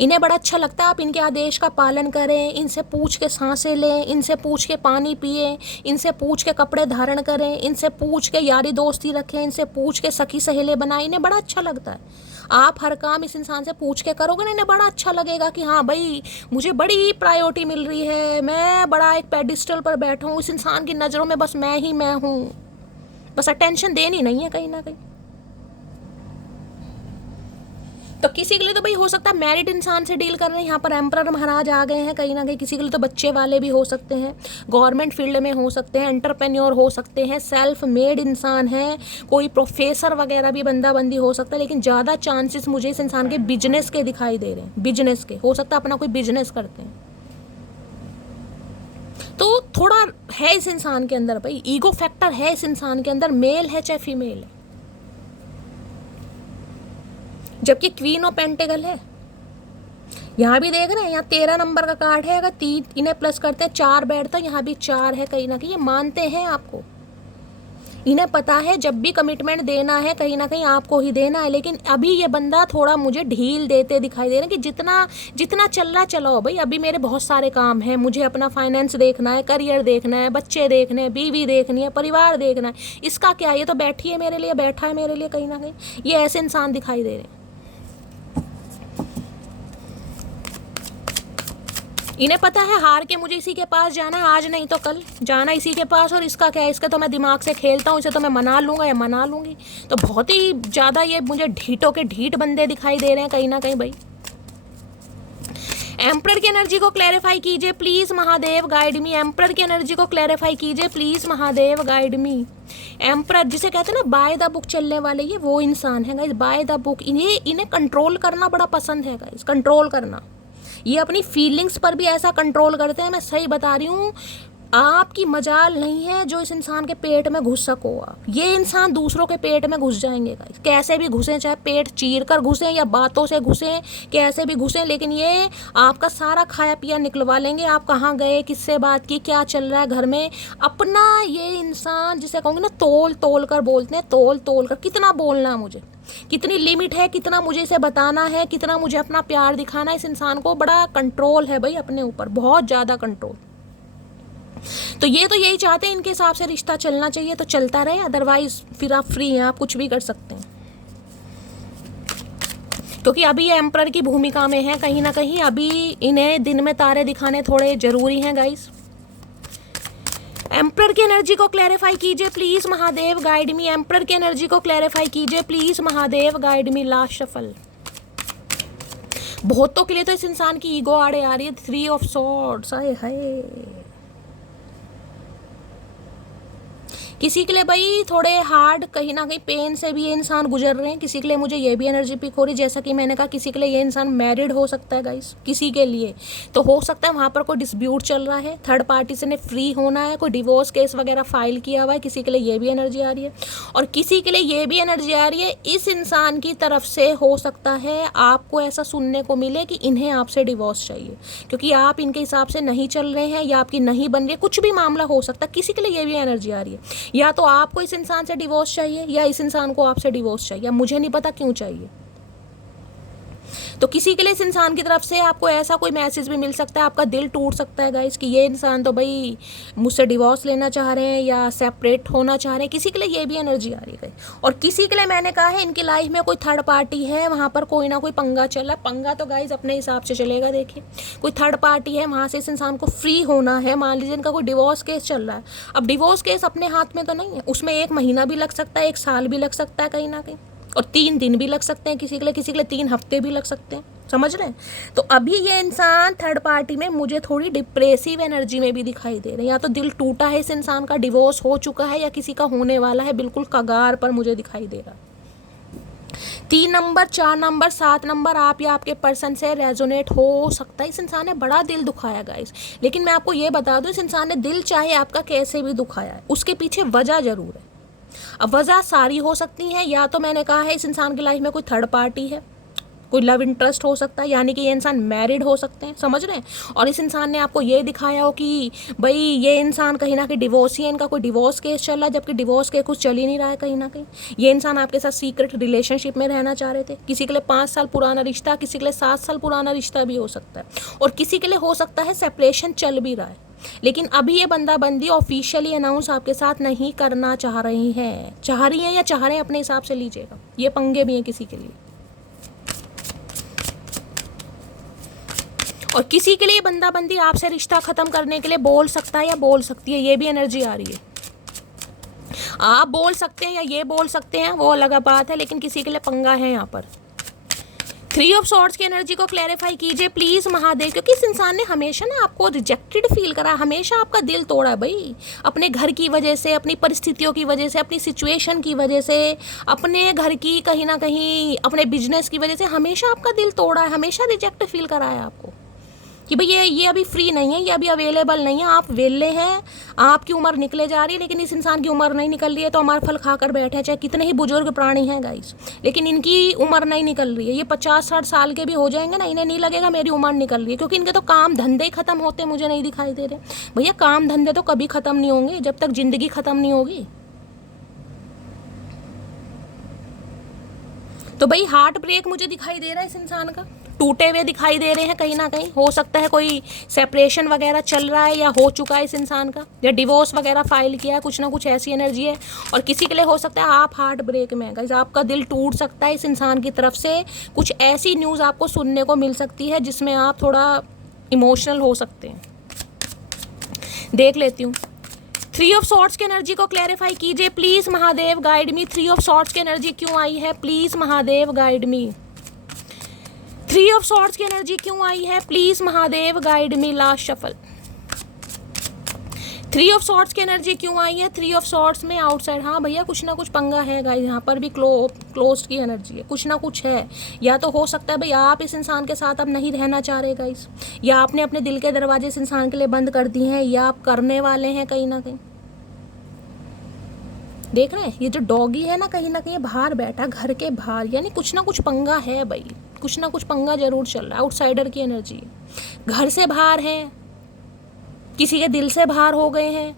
इन्हें बड़ा अच्छा लगता है आप इनके आदेश का पालन करें, इनसे पूछ के सांसें लें, इनसे पूछ के पानी पिए, इनसे पूछ के कपड़े धारण करें, इनसे पूछ के यारी दोस्ती रखें, इनसे पूछ के सखी सहेले बनाएं। इन्हें बड़ा अच्छा लगता है। आप हर काम इस इंसान से पूछ के करोगे ना, इन्हें बड़ा अच्छा लगेगा कि हाँ भाई मुझे बड़ी प्रायोरिटी मिल रही है, मैं बड़ा एक पेडिस्टल पर बैठा हूँ, इस इंसान की नज़रों में बस मैं ही मैं हूँ। बस अटेंशन देनी नहीं है कहीं ना कहीं। तो किसी के लिए तो भाई हो सकता है मैरिड इंसान से डील कर रहे हैं, यहाँ पर एम्परर महाराज आ गए हैं कहीं ना कहीं। किसी के लिए तो बच्चे वाले भी हो सकते हैं, गवर्नमेंट फील्ड में हो सकते हैं, एंटरप्रेन्योर हो सकते हैं, सेल्फ मेड इंसान है, कोई प्रोफेसर वगैरह भी बंदा बंदी हो सकता है। लेकिन ज़्यादा चांसेस मुझे इस इंसान के बिजनेस के दिखाई दे रहे हैं। बिजनेस के हो सकता है अपना कोई बिजनेस करते हैं, तो थोड़ा है इस इंसान के अंदर भाई, ईगो फैक्टर है इस इंसान के अंदर, मेल है चाहे फीमेल है। जबकि क्वीन ऑफ पेंटिकल है, यहाँ भी देख रहे हैं, यहाँ 13 नंबर का कार्ड है। अगर 3 इन्हें प्लस करते हैं 4 बैठता है, यहाँ भी 4 है। कहीं ना कहीं ये मानते हैं आपको, इन्हें पता है जब भी कमिटमेंट देना है कहीं ना कहीं आपको ही देना है। लेकिन अभी ये बंदा थोड़ा मुझे ढील देते दिखाई दे रहे हैं कि जितना चल रहा चलाओ भाई, अभी मेरे बहुत सारे काम हैं, मुझे अपना फाइनेंस देखना है, करियर देखना है, बच्चे देखने हैं, बीवी देखनी है, परिवार देखना है। इसका क्या, ये तो बैठी है मेरे लिए, बैठा है मेरे लिए। कहीं ना कहीं ये ऐसे इंसान दिखाई दे रहे हैं। इन्हें पता है हार के मुझे इसी के पास जाना है, आज नहीं तो कल जाना इसी के पास। और इसका क्या है, इसका तो मैं दिमाग से खेलता हूँ, इसे तो मैं मना लूँगा या मना लूँगी। तो बहुत ही ज़्यादा ये मुझे ढीठों के ढीठ बंदे दिखाई दे रहे हैं कहीं ना कहीं भाई। एम्परर की एनर्जी को क्लैरिफाई कीजिए please Mahadev, guide me. Emperor की एनर्जी को क्लैरिफाई कीजिए please Mahadev, guide me. Emperor जिसे कहते हैं ना बाय द बुक चलने वाले, ये वो इंसान है गाइस, बाय द बुक। इन्हें कंट्रोल करना बड़ा पसंद है गाइस, कंट्रोल करना। ये अपनी फीलिंग्स पर भी ऐसा कंट्रोल करते हैं, मैं सही बता रही हूँ। आपकी मजाल नहीं है जो इस इंसान के पेट में घुस सको आप। ये इंसान दूसरों के पेट में घुस जाएंगे गाइस, कैसे भी घुसे, चाहे पेट चीर कर घुसे या बातों से घुसे, कैसे भी घुसे, लेकिन ये आपका सारा खाया पिया निकलवा लेंगे। आप कहाँ गए, किससे बात की, क्या चल रहा है घर में, अपना ये इंसान जिसे कहूँगी ना तोल तोल कर बोलते हैं, तोल तोल कर। कितना बोलना मुझे, कितनी लिमिट है, कितना मुझे इसे बताना है, कितना मुझे अपना प्यार दिखाना है। इस इंसान को बड़ा कंट्रोल है भाई अपने ऊपर, बहुत ज़्यादा कंट्रोल। तो ये तो यही चाहते हैं, इनके हिसाब से रिश्ता चलना चाहिए तो चलता रहे, अदरवाइज फिर आप फ्री हैं, आप कुछ भी कर सकते हैं। क्योंकि अभी ये एम्परर की भूमिका में है कहीं ना कहीं, अभी इन्हें दिन में तारे दिखाने थोड़े जरूरी हैं गाइस। एम्परर की एनर्जी को क्लैरिफाई कीजिए please Mahadev, guide me. Emperor की एनर्जी को क्लैरिफाई कीजिए please Mahadev, guide me. Last shuffle. बहुतों के लिए तो इस इंसान की ईगो आड़े आ रही है। 3 ऑफ सॉर्ड्स, हाय हाय। किसी के लिए भाई थोड़े हार्ड कहीं ना कहीं पेन से भी ये इंसान गुजर रहे हैं। किसी के लिए मुझे ये भी एनर्जी पिक हो रही है, जैसा कि मैंने कहा किसी के लिए ये इंसान मैरिड हो सकता है गाइस। किसी के लिए तो हो सकता है वहाँ पर कोई डिस्प्यूट चल रहा है, थर्ड पार्टी से ने फ्री होना है, कोई डिवोर्स केस वगैरह फाइल किया हुआ है। किसी के लिए ये भी एनर्जी आ रही है, और किसी के लिए ये भी एनर्जी आ रही है इस इंसान की तरफ से हो सकता है आपको ऐसा सुनने को मिले कि इन्हें आपसे डिवोर्स चाहिए, क्योंकि आप इनके हिसाब से नहीं चल रहे हैं या आपकी नहीं बन रही है। कुछ भी मामला हो सकता है, किसी के लिए ये भी एनर्जी आ रही है। या तो आपको इस इंसान से डिवोर्स चाहिए या इस इंसान को आपसे डिवोर्स चाहिए, या मुझे नहीं पता क्यों चाहिए। तो किसी के लिए इस इंसान की तरफ से आपको ऐसा कोई मैसेज भी मिल सकता है, आपका दिल टूट सकता है गाइस कि ये इंसान तो भाई मुझसे डिवोर्स लेना चाह रहे हैं या सेपरेट होना चाह रहे हैं। किसी के लिए ये भी एनर्जी आ रही है। और किसी के लिए मैंने कहा है इनकी लाइफ में कोई थर्ड पार्टी है, वहाँ पर कोई ना कोई पंगा चल रहा है। पंगा तो गाइस अपने हिसाब से चलेगा, देखिए कोई थर्ड पार्टी है, वहाँ से इस इंसान को फ्री होना है। मान लीजिए इनका कोई डिवोर्स केस चल रहा है, अब डिवोर्स केस अपने हाथ में तो नहीं है, उसमें 1 महीना भी लग सकता है, 1 साल भी लग सकता है कहीं ना कहीं, और 3 दिन भी लग सकते हैं किसी के लिए 3 हफ्ते भी लग सकते हैं, समझ रहे हैं। तो अभी ये इंसान थर्ड पार्टी में मुझे थोड़ी डिप्रेसिव एनर्जी में भी दिखाई दे रहे हैं। या तो दिल टूटा है इस इंसान का, डिवोर्स हो चुका है, या किसी का होने वाला है, बिल्कुल कगार पर मुझे दिखाई दे रहा। 3 नंबर, 4 नंबर, 7 नंबर आप या आपके पर्सन से रेजोनेट हो सकता है। इस इंसान ने बड़ा दिल दुखाया गाइस, लेकिन मैं आपको ये बता दूं, इस इंसान ने दिल चाहे आपका कैसे भी दुखाया है, उसके पीछे वजह जरूर है। अब वजह सारी हो सकती हैं, या तो मैंने कहा है इस इंसान की लाइफ में कोई थर्ड पार्टी है, कोई लव इंटरेस्ट हो सकता है, यानी कि ये इंसान मैरिड हो सकते हैं, समझ रहे हैं। और इस इंसान ने आपको ये दिखाया हो कि भाई ये इंसान कहीं ना कहीं डिवोर्सी है, इनका कोई डिवोर्स केस चल रहा है, जबकि डिवोर्स केस कुछ चल ही नहीं रहा है कहीं ना कहीं। ये इंसान आपके साथ सीक्रेट रिलेशनशिप में रहना चाह रहे थे। किसी के लिए 5 साल पुराना रिश्ता, किसी के लिए 7 साल पुराना रिश्ता भी हो सकता है, और किसी के लिए हो सकता है सेपरेशन चल भी रहा है, लेकिन अभी ये बंदी ऑफिशियली अनाउंस आपके साथ नहीं करना चाह रही हैं, चाह रही हैं या चाह रहे हैं अपने हिसाब से लीजिएगा। ये पंगे भी हैं किसी के लिए, और किसी के लिए बंदी आपसे रिश्ता खत्म करने के लिए बोल सकता है या बोल सकती है। ये भी एनर्जी आ रही है, आप बोल सकते हैं या ये बोल सकते हैं, वो अलग बात है, लेकिन किसी के लिए पंगा है यहाँ पर। 3 ऑफ सॉर्ड्स की एनर्जी को क्लैरिफाई कीजिए प्लीज महादेव, क्योंकि इस इंसान ने हमेशा ना आपको रिजेक्टेड फील करा, हमेशा आपका दिल तोड़ा है भाई, अपने घर की वजह से, अपनी परिस्थितियों की वजह से, अपनी सिचुएशन की वजह से, अपने घर की कहीं ना कहीं अपने बिजनेस की वजह से हमेशा आपका दिल तोड़ा है, हमेशा रिजेक्ट फील करा है आपको कि भाई ये अभी फ्री नहीं है, ये अभी अवेलेबल नहीं है, आप वेले हैं, आपकी उम्र निकले जा रही है। लेकिन इस इंसान की उम्र नहीं निकल रही है, तो हमारा फल खाकर बैठे हैं, चाहे कितने ही बुजुर्ग प्राणी हैं गाइस, लेकिन इनकी उम्र नहीं निकल रही है। ये 50-60 साल के भी हो जाएंगे ना, इन्हें नहीं लगेगा मेरी उम्र निकल रही है, क्योंकि इनके तो काम धंधे ही खत्म होते मुझे नहीं दिखाई दे रहे। भैया काम धंधे तो कभी खत्म नहीं होंगे जब तक जिंदगी खत्म नहीं होगी। तो भाई हार्ट ब्रेक मुझे दिखाई दे रहा है इस इंसान का, टूटे हुए दिखाई दे रहे हैं कहीं ना कहीं। हो सकता है कोई सेपरेशन वगैरह चल रहा है या हो चुका है इस इंसान का, या डिवोर्स वगैरह फाइल किया है, कुछ ना कुछ ऐसी एनर्जी है। और किसी के लिए हो सकता है आप हार्ट ब्रेक में गाइस, आपका दिल टूट सकता है इस इंसान की तरफ से। कुछ ऐसी न्यूज़ आपको सुनने को मिल सकती है जिसमें आप थोड़ा इमोशनल हो सकते हैं। देख लेती हूँ 3 ऑफ सॉर्ड्स की एनर्जी को क्लैरिफाई कीजिए please Mahadev, guide me. 3 of swords की एनर्जी क्यों आई है please Mahadev, guide me. 3 of swords की एनर्जी क्यों आई है please Mahadev, guide me. Last shuffle. Three of swords की एनर्जी क्यों आई है? थ्री ऑफ सॉर्ट्स में आउटसाइड, हाँ भैया कुछ ना कुछ पंगा है गाइस, यहाँ पर भी क्लोज्ड की एनर्जी है, कुछ ना कुछ है। या तो हो सकता है भाई आप इस इंसान के साथ अब नहीं रहना चाह रहे गाइस, या आपने अपने दिल के दरवाजे इस इंसान के लिए बंद कर दिए हैं, या आप करने वाले हैं कहीं ना कहीं। देख रहे हैं ये जो डॉगी है ना कहीं बाहर बैठा, घर के बाहर, यानी कुछ ना कुछ पंगा है भाई, कुछ ना कुछ पंगा जरूर चल रहा है। आउटसाइडर की एनर्जी, घर से बाहर है, किसी के दिल से बाहर हो गए हैं,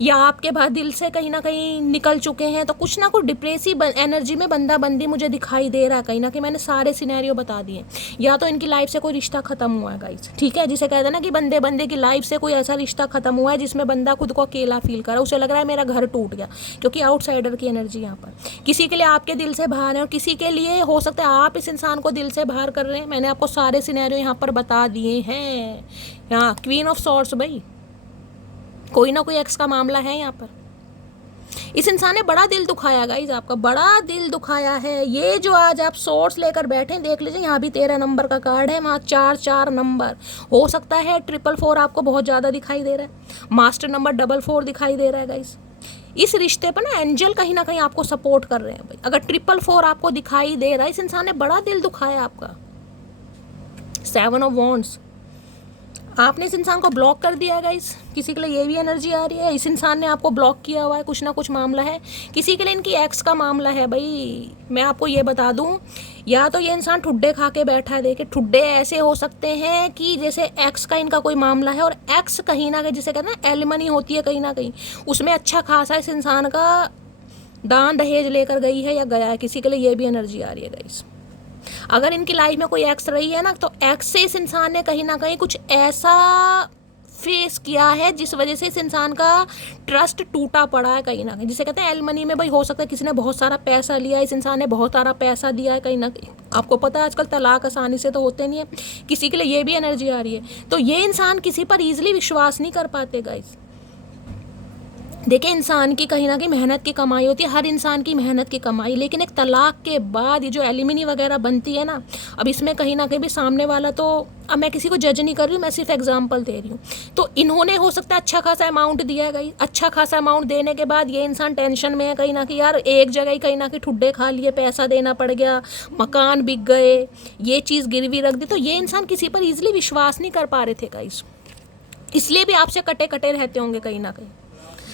या आपके बाद दिल से कहीं ना कहीं निकल चुके हैं, तो कुछ ना कुछ डिप्रेसिव एनर्जी में बंदा बंदी मुझे दिखाई दे रहा है कहीं ना कहीं। मैंने सारे सिनेरियो बता दिए। या तो इनकी लाइफ से कोई रिश्ता खत्म हुआ है गाइस, ठीक है, जिसे कहते हैं ना कि बंदे बंदे की लाइफ से कोई ऐसा रिश्ता खत्म हुआ है जिसमें बंदा खुद को अकेला फील कर रहा है, उसे लग रहा है मेरा घर टूट गया, क्योंकि आउटसाइडर की एनर्जी यहाँ पर किसी के लिए आपके दिल से बाहर है, और किसी के लिए हो सकता है आप इस इंसान को दिल से बाहर कर रहे हैं। मैंने आपको सारे सिनेरियो यहाँ पर बता दिए हैं। यहाँ क्वीन ऑफ सॉर्ड्स भाई, कोई ना कोई एक्स का मामला है यहाँ पर। इस इंसान ने बड़ा दिल दुखाया गाइज, आपका बड़ा दिल दुखाया है। ये जो आज आप सोर्स लेकर बैठे हैं, देख लीजिए यहाँ भी 13 नंबर का कार्ड है, वहाँ 4 नंबर हो सकता है। 444 आपको बहुत ज़्यादा दिखाई दे रहा है, मास्टर नंबर 44 दिखाई दे रहा है गाइज। इस रिश्ते पर ना एंजल कहीं ना कहीं आपको सपोर्ट कर रहे हैं भाई। अगर 444 आपको दिखाई दे रहा है, इस इंसान ने बड़ा दिल दुखाया आपका। 7 ऑफ वॉन्ड्स, आपने इस इंसान को ब्लॉक कर दिया है गाइस, किसी के लिए ये भी एनर्जी आ रही है। इस इंसान ने आपको ब्लॉक किया हुआ है, कुछ ना कुछ मामला है। किसी के लिए इनकी एक्स का मामला है भाई। मैं आपको ये बता दूं, या तो ये इंसान ठुड्डे खा के बैठा है। देखिए ठुड्डे ऐसे हो सकते हैं कि जैसे एक्स का इनका कोई मामला है, और एक्स कहीं ना कहीं जिसे कहते हैं एलिमनी होती है कहीं ना कहीं, उसमें अच्छा खासा इस इंसान का दान दहेज लेकर गई है या गया है। किसी के लिए ये भी एनर्जी आ रही है गाइस। अगर इनकी लाइफ में कोई एक्स रही है ना, तो एक्स से इस इंसान ने कहीं ना कहीं कुछ ऐसा फेस किया है जिस वजह से इस इंसान का ट्रस्ट टूटा पड़ा है कहीं ना कहीं, जिसे कहते हैं एलमनी में भाई। हो सकता है किसी ने बहुत सारा पैसा लिया, इस इंसान ने बहुत सारा पैसा दिया है कहीं ना कहीं। आपको पता है आजकल तलाक आसानी से तो होते नहीं है, किसी के लिए ये भी एनर्जी आ रही है। तो ये इंसान किसी पर ईजिली विश्वास नहीं कर पाते गाइस। देखिए इंसान की कहीं ना कहीं मेहनत की कमाई होती है, हर इंसान की मेहनत की कमाई, लेकिन एक तलाक के बाद ये जो एलिमिनी वगैरह बनती है ना, अब इसमें कहीं ना कहीं भी सामने वाला, तो अब मैं किसी को जज नहीं कर रही हूँ, मैं सिर्फ एग्जांपल दे रही हूँ। तो इन्होंने हो सकता है अच्छा खासा अमाउंट दिया है गाइस। अच्छा खासा अमाउंट देने के बाद ये इंसान टेंशन में है कहीं ना कहीं, यार एक जगह ही कहीं ना कहीं ठुड्डे खा लिए, पैसा देना पड़ गया, मकान बिक गए, ये चीज़ गिरवी रख दी। तो ये इंसान किसी पर ईजिली विश्वास नहीं कर पा रहे थे गाइस, इसलिए भी आपसे कटे कटे रहते होंगे कहीं ना कहीं।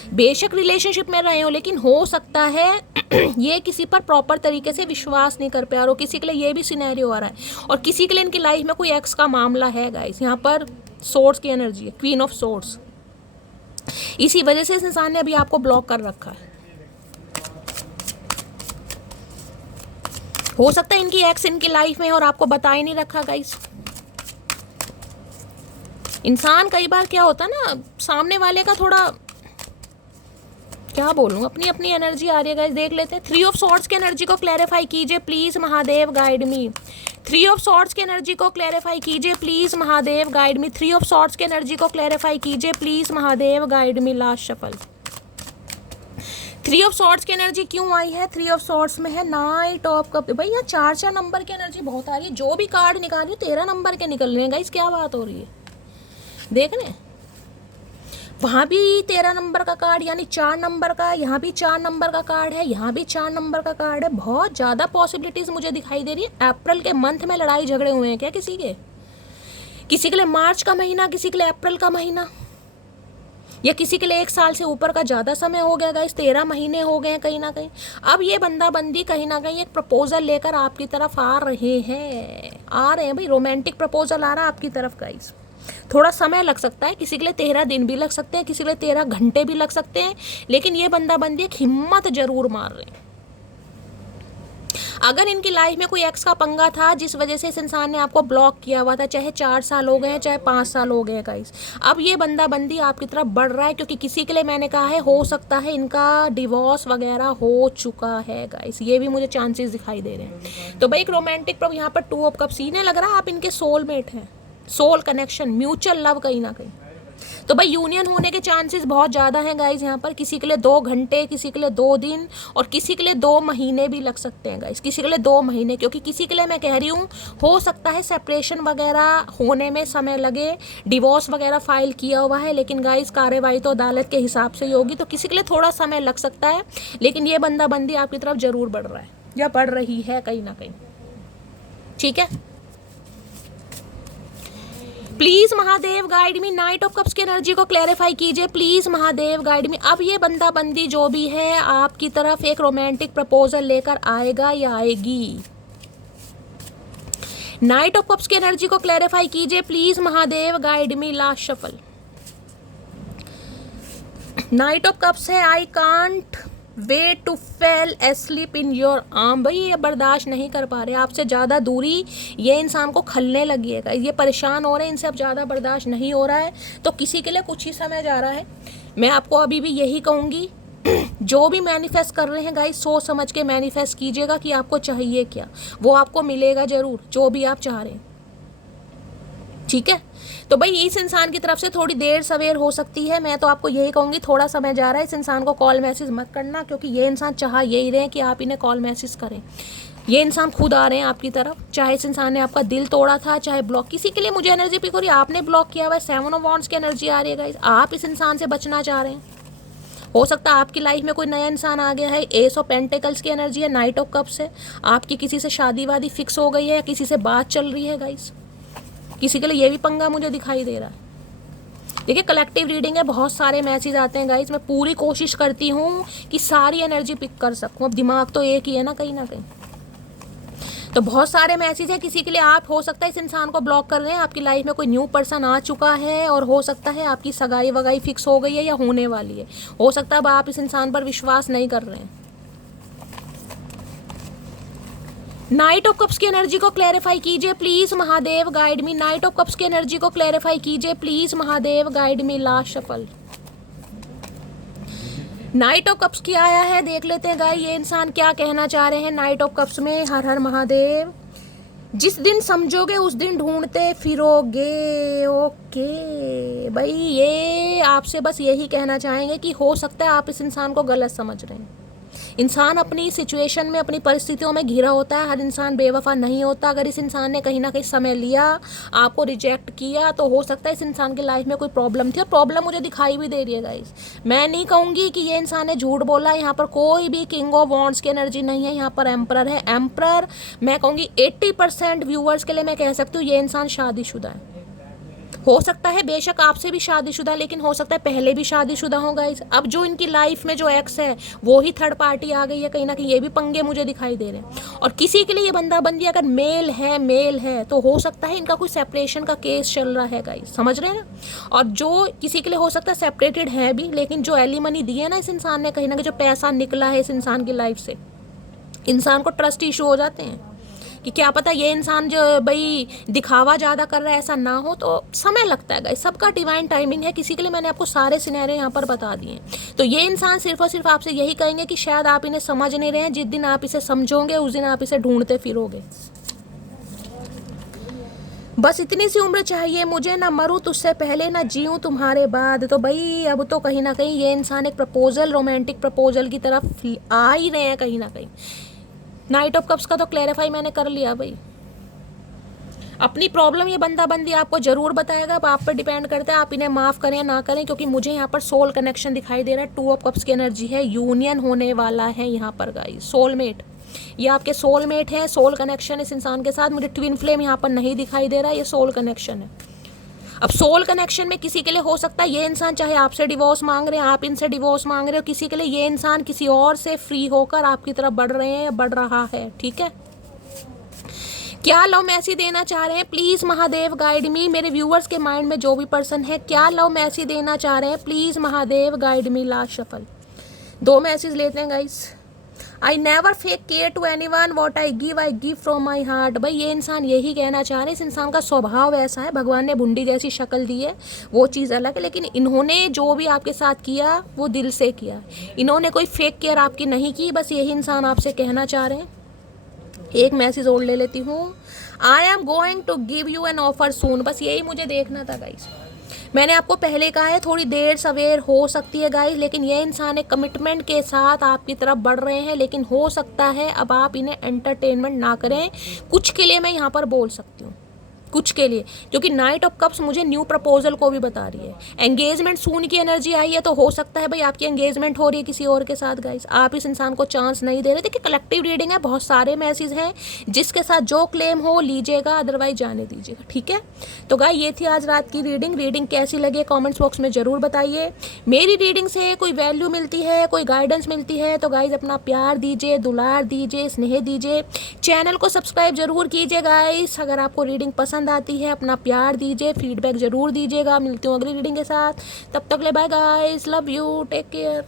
बेशक रिलेशनशिप में रहे हो, लेकिन हो सकता है ये किसी पर प्रॉपर तरीके से विश्वास नहीं कर पा रहे हो। किसी के लिए ये भी सिनेरियो आ रहा है, और किसी के लिए इनकी लाइफ में कोई एक्स का मामला है गाइस। यहाँ पर सोर्स की एनर्जी है, क्वीन ऑफ सोर्स। इसी वजह से इस इंसान ने अभी आपको ब्लॉक कर रखा है। हो सकता है इनकी एक्स इनकी लाइफ में और आपको बता ही नहीं रखा गाइस। इंसान कई बार क्या होता है ना, सामने वाले का थोड़ा क्या बोलूँ, अपनी अपनी एनर्जी आ रही है गाइस। देख लेते हैं 3 ऑफ सॉर्ड्स की एनर्जी को क्लैरिफाई कीजिए please, Mahadev guide me. 3 of swords की एनर्जी को क्लैरिफाई कीजिए please, Mahadev guide me. 3 of swords की एनर्जी को क्लैरिफाई कीजिए please, Mahadev guide me. Last shuffle. 3 of swords की एनर्जी क्यों आई है? 3 ऑफ सॉर्ड्स में है नाइट ऑफ कप। भाई यहाँ 4 नंबर की एनर्जी बहुत आ रही है। जो भी कार्ड निकाल रही है 13 नंबर के निकल रहे हैं गाइस। क्या बात हो रही है, देख रहे हैं वहाँ भी 13 नंबर का कार्ड, यानी 4 नंबर का, यहाँ भी 4 नंबर का कार्ड है, यहाँ भी 4 नंबर का कार्ड है। बहुत ज़्यादा पॉसिबिलिटीज़ मुझे दिखाई दे रही है। अप्रैल के मंथ में लड़ाई झगड़े हुए हैं क्या किसी के लिए मार्च का महीना, किसी के लिए अप्रैल का महीना, या किसी के लिए 1 साल से ऊपर का ज़्यादा समय हो गया गाइस। 13 महीने हो गए हैं कहीं ना कहीं। अब ये बंदा बंदी कहीं ना कहीं एक प्रपोजल लेकर आपकी तरफ आ रहे हैं भाई। रोमांटिक प्रपोजल आ रहा है आपकी तरफ गाइस। थोड़ा समय लग सकता है, किसी के लिए 13 दिन भी लग सकते हैं, किसी के लिए 13 घंटे भी लग सकते हैं, लेकिन ये बंदा बंदी एक हिम्मत जरूर मार रहे हैं। अगर इनकी लाइफ में कोई एक्स का पंगा था जिस वजह से इस इंसान ने आपको ब्लॉक किया हुआ था, चाहे 4 साल हो गए हैं, चाहे 5 साल हो गए हैं गाइस, अब ये बंदा बंदी आपकी तरफ बढ़ रहा है, क्योंकि किसी के लिए मैंने कहा है हो सकता है इनका डिवोर्स वगैरह हो चुका है गाइस। ये भी मुझे चांसेस दिखाई दे रहे हैं। तो भाई एक रोमांटिक प्रॉब्लम, यहाँ पर 2 ऑफ कप सीन है, लग रहा है आप इनके सोलमेट हैं, सोल कनेक्शन, म्यूचुअल लव कहीं ना कहीं। तो भाई यूनियन होने के चांसेस बहुत ज़्यादा हैं गाइज यहाँ पर। किसी के लिए 2 घंटे, किसी के लिए 2 दिन और किसी के लिए 2 महीने भी लग सकते हैं गाइज, किसी के लिए 2 महीने, क्योंकि किसी के लिए मैं कह रही हूँ हो सकता है सेपरेशन वगैरह होने में समय लगे, डिवोर्स वगैरह फाइल किया हुआ है, लेकिन गाइज कार्रवाई तो अदालत के हिसाब से ही होगी, तो किसी के लिए थोड़ा समय लग सकता है, लेकिन ये बंदाबंदी आपकी तरफ जरूर बढ़ रहा है या बढ़ रही है कहीं ना कहीं, ठीक है। Please Mahadev guide me, night of cups की एनर्जी को क्लैरिफाई कीजिए प्लीज महादेव गाइड मी। अब ये बंदाबंदी जो भी है आपकी तरफ एक रोमांटिक प्रपोजल लेकर आएगा या आएगी? नाइट ऑफ कप्स की एनर्जी को क्लैरिफाई कीजिए please Mahadev guide me. Last shuffle, knight of cups है, I can't wait to fall asleep in your arm. भाई ये बर्दाश्त नहीं कर पा रहे, आपसे ज़्यादा दूरी ये इंसान को खलने लगी है, ये परेशान हो रहे हैं, इनसे अब ज़्यादा बर्दाश्त नहीं हो रहा है, तो किसी के लिए कुछ ही समय जा रहा है। मैं आपको अभी भी यही कहूँगी, जो भी मैनिफेस्ट कर रहे हैं गाइस सोच समझ के मैनिफेस्ट कीजिएगा कि आपको चाहिए क्या, वो आपको मिलेगा ज़रूर जो भी आप चाह रहे हैं, ठीक है। तो भाई इस इंसान की तरफ से थोड़ी देर सवेर हो सकती है, मैं तो आपको यही कहूँगी थोड़ा समय जा रहा है, इस इंसान को कॉल मैसेज मत करना, क्योंकि ये इंसान चाह यही रहे हैं कि आप इन्हें कॉल मैसेज करें। ये इंसान खुद आ रहे हैं आपकी तरफ, चाहे इस इंसान ने आपका दिल तोड़ा था, चाहे ब्लॉक, किसी के लिए मुझे एनर्जी पिक हो रही है आपने ब्लॉक किया हुआ है, 7 ऑफ वॉन्ड्स की एनर्जी आ रही है गाइस, आप इस इंसान से बचना चाह रहे हैं। हो सकता है आपकी लाइफ में कोई नया इंसान आ गया है, एस ऑफ पेंटिकल्स की एनर्जी है, नाइट ऑफ कप्स है, आपकी किसी से शादी वादी फिक्स हो गई है, किसी से बात चल रही है गाइस, किसी के लिए ये भी पंगा मुझे दिखाई दे रहा है। देखिए कलेक्टिव रीडिंग है, बहुत सारे मैसेज आते हैं गाइस, मैं पूरी कोशिश करती हूँ कि सारी एनर्जी पिक कर सकूँ, अब दिमाग तो एक ही है ना कहीं, तो बहुत सारे मैसेज हैं। किसी के लिए आप हो सकता है इस इंसान को ब्लॉक कर रहे हैं, आपकी लाइफ में कोई न्यू पर्सन आ चुका है, और हो सकता है आपकी सगाई वगाई फिक्स हो गई है या होने वाली है, हो सकता है अब आप इस इंसान पर विश्वास नहीं कर रहे हैं। नाइट ऑफ कप्स की एनर्जी को क्लैरिफाई कीजिए please Mahadev guide me, night of cups की एनर्जी को क्लैरिफाई कीजिए please Mahadev guide me. Last shuffle, knight of cups की आया है, देख लेते हैं गाइस ये इंसान क्या कहना चाह रहे हैं नाइट ऑफ कप्स में। हर हर महादेव, जिस दिन समझोगे उस दिन ढूंढते फिरोगे। ओके भाई, ये आपसे बस यही कहना चाहेंगे कि हो सकता है आप इस इंसान को गलत समझ रहे हैं। इंसान अपनी सिचुएशन में, अपनी परिस्थितियों में घिरा होता है, हर इंसान बेवफा नहीं होता। अगर इस इंसान ने कहीं ना कहीं समय लिया, आपको रिजेक्ट किया, तो हो सकता है इस इंसान की लाइफ में कोई प्रॉब्लम थी, और प्रॉब्लम मुझे दिखाई भी दे रही है गाइस। मैं नहीं कहूँगी कि ये इंसान ने झूठ बोला, यहाँ पर कोई भी किंग ऑफ वॉन्ड्स की एनर्जी नहीं है, यहाँ पर एम्परर है। एम्परर मैं कहूँगी 80% व्यूअर्स के लिए मैं कह सकती हूँ ये इंसान शादीशुदा है। हो सकता है बेशक आपसे भी शादीशुदा, लेकिन हो सकता है पहले भी शादीशुदा हो गाइस। अब जो इनकी लाइफ में जो एक्स है वो ही थर्ड पार्टी आ गई है कहीं ना कहीं, ये भी पंगे मुझे दिखाई दे रहे हैं। और किसी के लिए ये बंदाबंदी अगर मेल है तो हो सकता है इनका कोई सेपरेशन का केस चल रहा है गाइस, समझ रहे हैं ना। और जो किसी के लिए हो सकता है सेपरेटेड है भी, लेकिन जो एलिमनी दी है ना इस इंसान ने, कहीं ना कहीं जो पैसा निकला है इस इंसान की लाइफ से, इंसान को ट्रस्ट इशू हो जाते हैं कि क्या पता ये इंसान जो भाई दिखावा ज़्यादा कर रहा है ऐसा ना हो, तो समय लगता है गाइस, सबका डिवाइन टाइमिंग है। किसी के लिए मैंने आपको सारे सिनेरियो यहाँ पर बता दिए। तो ये इंसान सिर्फ और सिर्फ आपसे यही कहेंगे कि शायद आप इन्हें समझ नहीं रहे हैं, जिस दिन आप इसे समझोगे उस दिन आप इसे ढूंढते फिरोगे। बस इतनी सी उम्र चाहिए मुझे, ना मरूं तुझसे पहले ना जीऊं तुम्हारे बाद। तो भाई अब तो कहीं ना कहीं ये इंसान एक प्रपोजल, रोमांटिक प्रपोजल की तरफ आ ही रहे हैं कहीं ना कहीं। नाइट ऑफ कप्स का तो क्लैरिफाई मैंने कर लिया भाई। अपनी प्रॉब्लम ये बंदाबंदी आपको जरूर बताएगा, अब आप पर डिपेंड करता है आप इन्हें माफ़ करें या ना करें, क्योंकि मुझे यहाँ पर सोल कनेक्शन दिखाई दे रहा है। 2 ऑफ कप्स की एनर्जी है, यूनियन होने वाला है यहाँ पर गाइस। सोलमेट, ये आपके सोलमेट है, सोल कनेक्शन इस इंसान के साथ। मुझे ट्विन फ्लेम यहाँ पर नहीं दिखाई दे रहा, ये सोल कनेक्शन है। अब सोल कनेक्शन में किसी के लिए हो सकता है ये इंसान चाहे आपसे डिवोर्स मांग रहे हैं, आप इनसे डिवोर्स मांग रहे हो, किसी के लिए ये इंसान किसी और से फ्री होकर आपकी तरफ बढ़ रहे हैं या बढ़ रहा है, ठीक है। क्या लव मैसेज देना चाह रहे हैं प्लीज महादेव गाइड मी। मेरे व्यूअर्स के माइंड में जो भी पर्सन है क्या लव मैसेज देना चाह रहे हैं please Mahadev guide me. Last shuffle, 2 message लेते हैं guys. I never fake care to anyone, what I give from my heart. भाई ये इंसान यही कहना चाह रहे हैं, इस इंसान का स्वभाव ऐसा है, भगवान ने भुंडी जैसी शक्ल दी है वो चीज़ अलग है, लेकिन इन्होंने जो भी आपके साथ किया वो दिल से किया, इन्होंने कोई फेक केयर आपकी नहीं की, बस यही इंसान आपसे कहना चाह रहे हैं। एक मैसेज और ले लेती हूँ। I am going to give you an offer soon, बस यही मुझे देखना था गाइस। मैंने आपको पहले कहा है थोड़ी देर सवेर हो सकती है गाइस, लेकिन ये इंसान एक कमिटमेंट के साथ आपकी तरफ बढ़ रहे हैं, लेकिन हो सकता है अब आप इन्हें एंटरटेनमेंट ना करें। कुछ के लिए मैं यहाँ पर बोल सकती हूँ, कुछ के लिए, क्योंकि नाइट ऑफ कप्स मुझे न्यू प्रपोजल को भी बता रही है। एंगेजमेंट सून की एनर्जी आई है, तो हो सकता है भाई आपकी एंगेजमेंट हो रही है किसी और के साथ गाइस। आप इस इंसान को चांस नहीं दे रहे। देखिए कलेक्टिव रीडिंग है, बहुत सारे मैसेज हैं, जिसके साथ जो क्लेम हो लीजिएगा, अदरवाइज जाने दीजिएगा, ठीक है। तो गाइस ये थी आज रात की रीडिंग कैसी लगी कॉमेंट्स बॉक्स में ज़रूर बताइए। मेरी रीडिंग से कोई वैल्यू मिलती है, कोई गाइडेंस मिलती है, तो गाइज अपना प्यार दीजिए, दुलार दीजिए, स्नेह दीजिए। चैनल को सब्सक्राइब जरूर कीजिए गाइस। अगर आपको रीडिंग पसंद आती है अपना प्यार दीजिए, फीडबैक जरूर दीजिएगा। मिलती हूँ अगली रीडिंग के साथ, तब तक ले bye guys, love you, take care.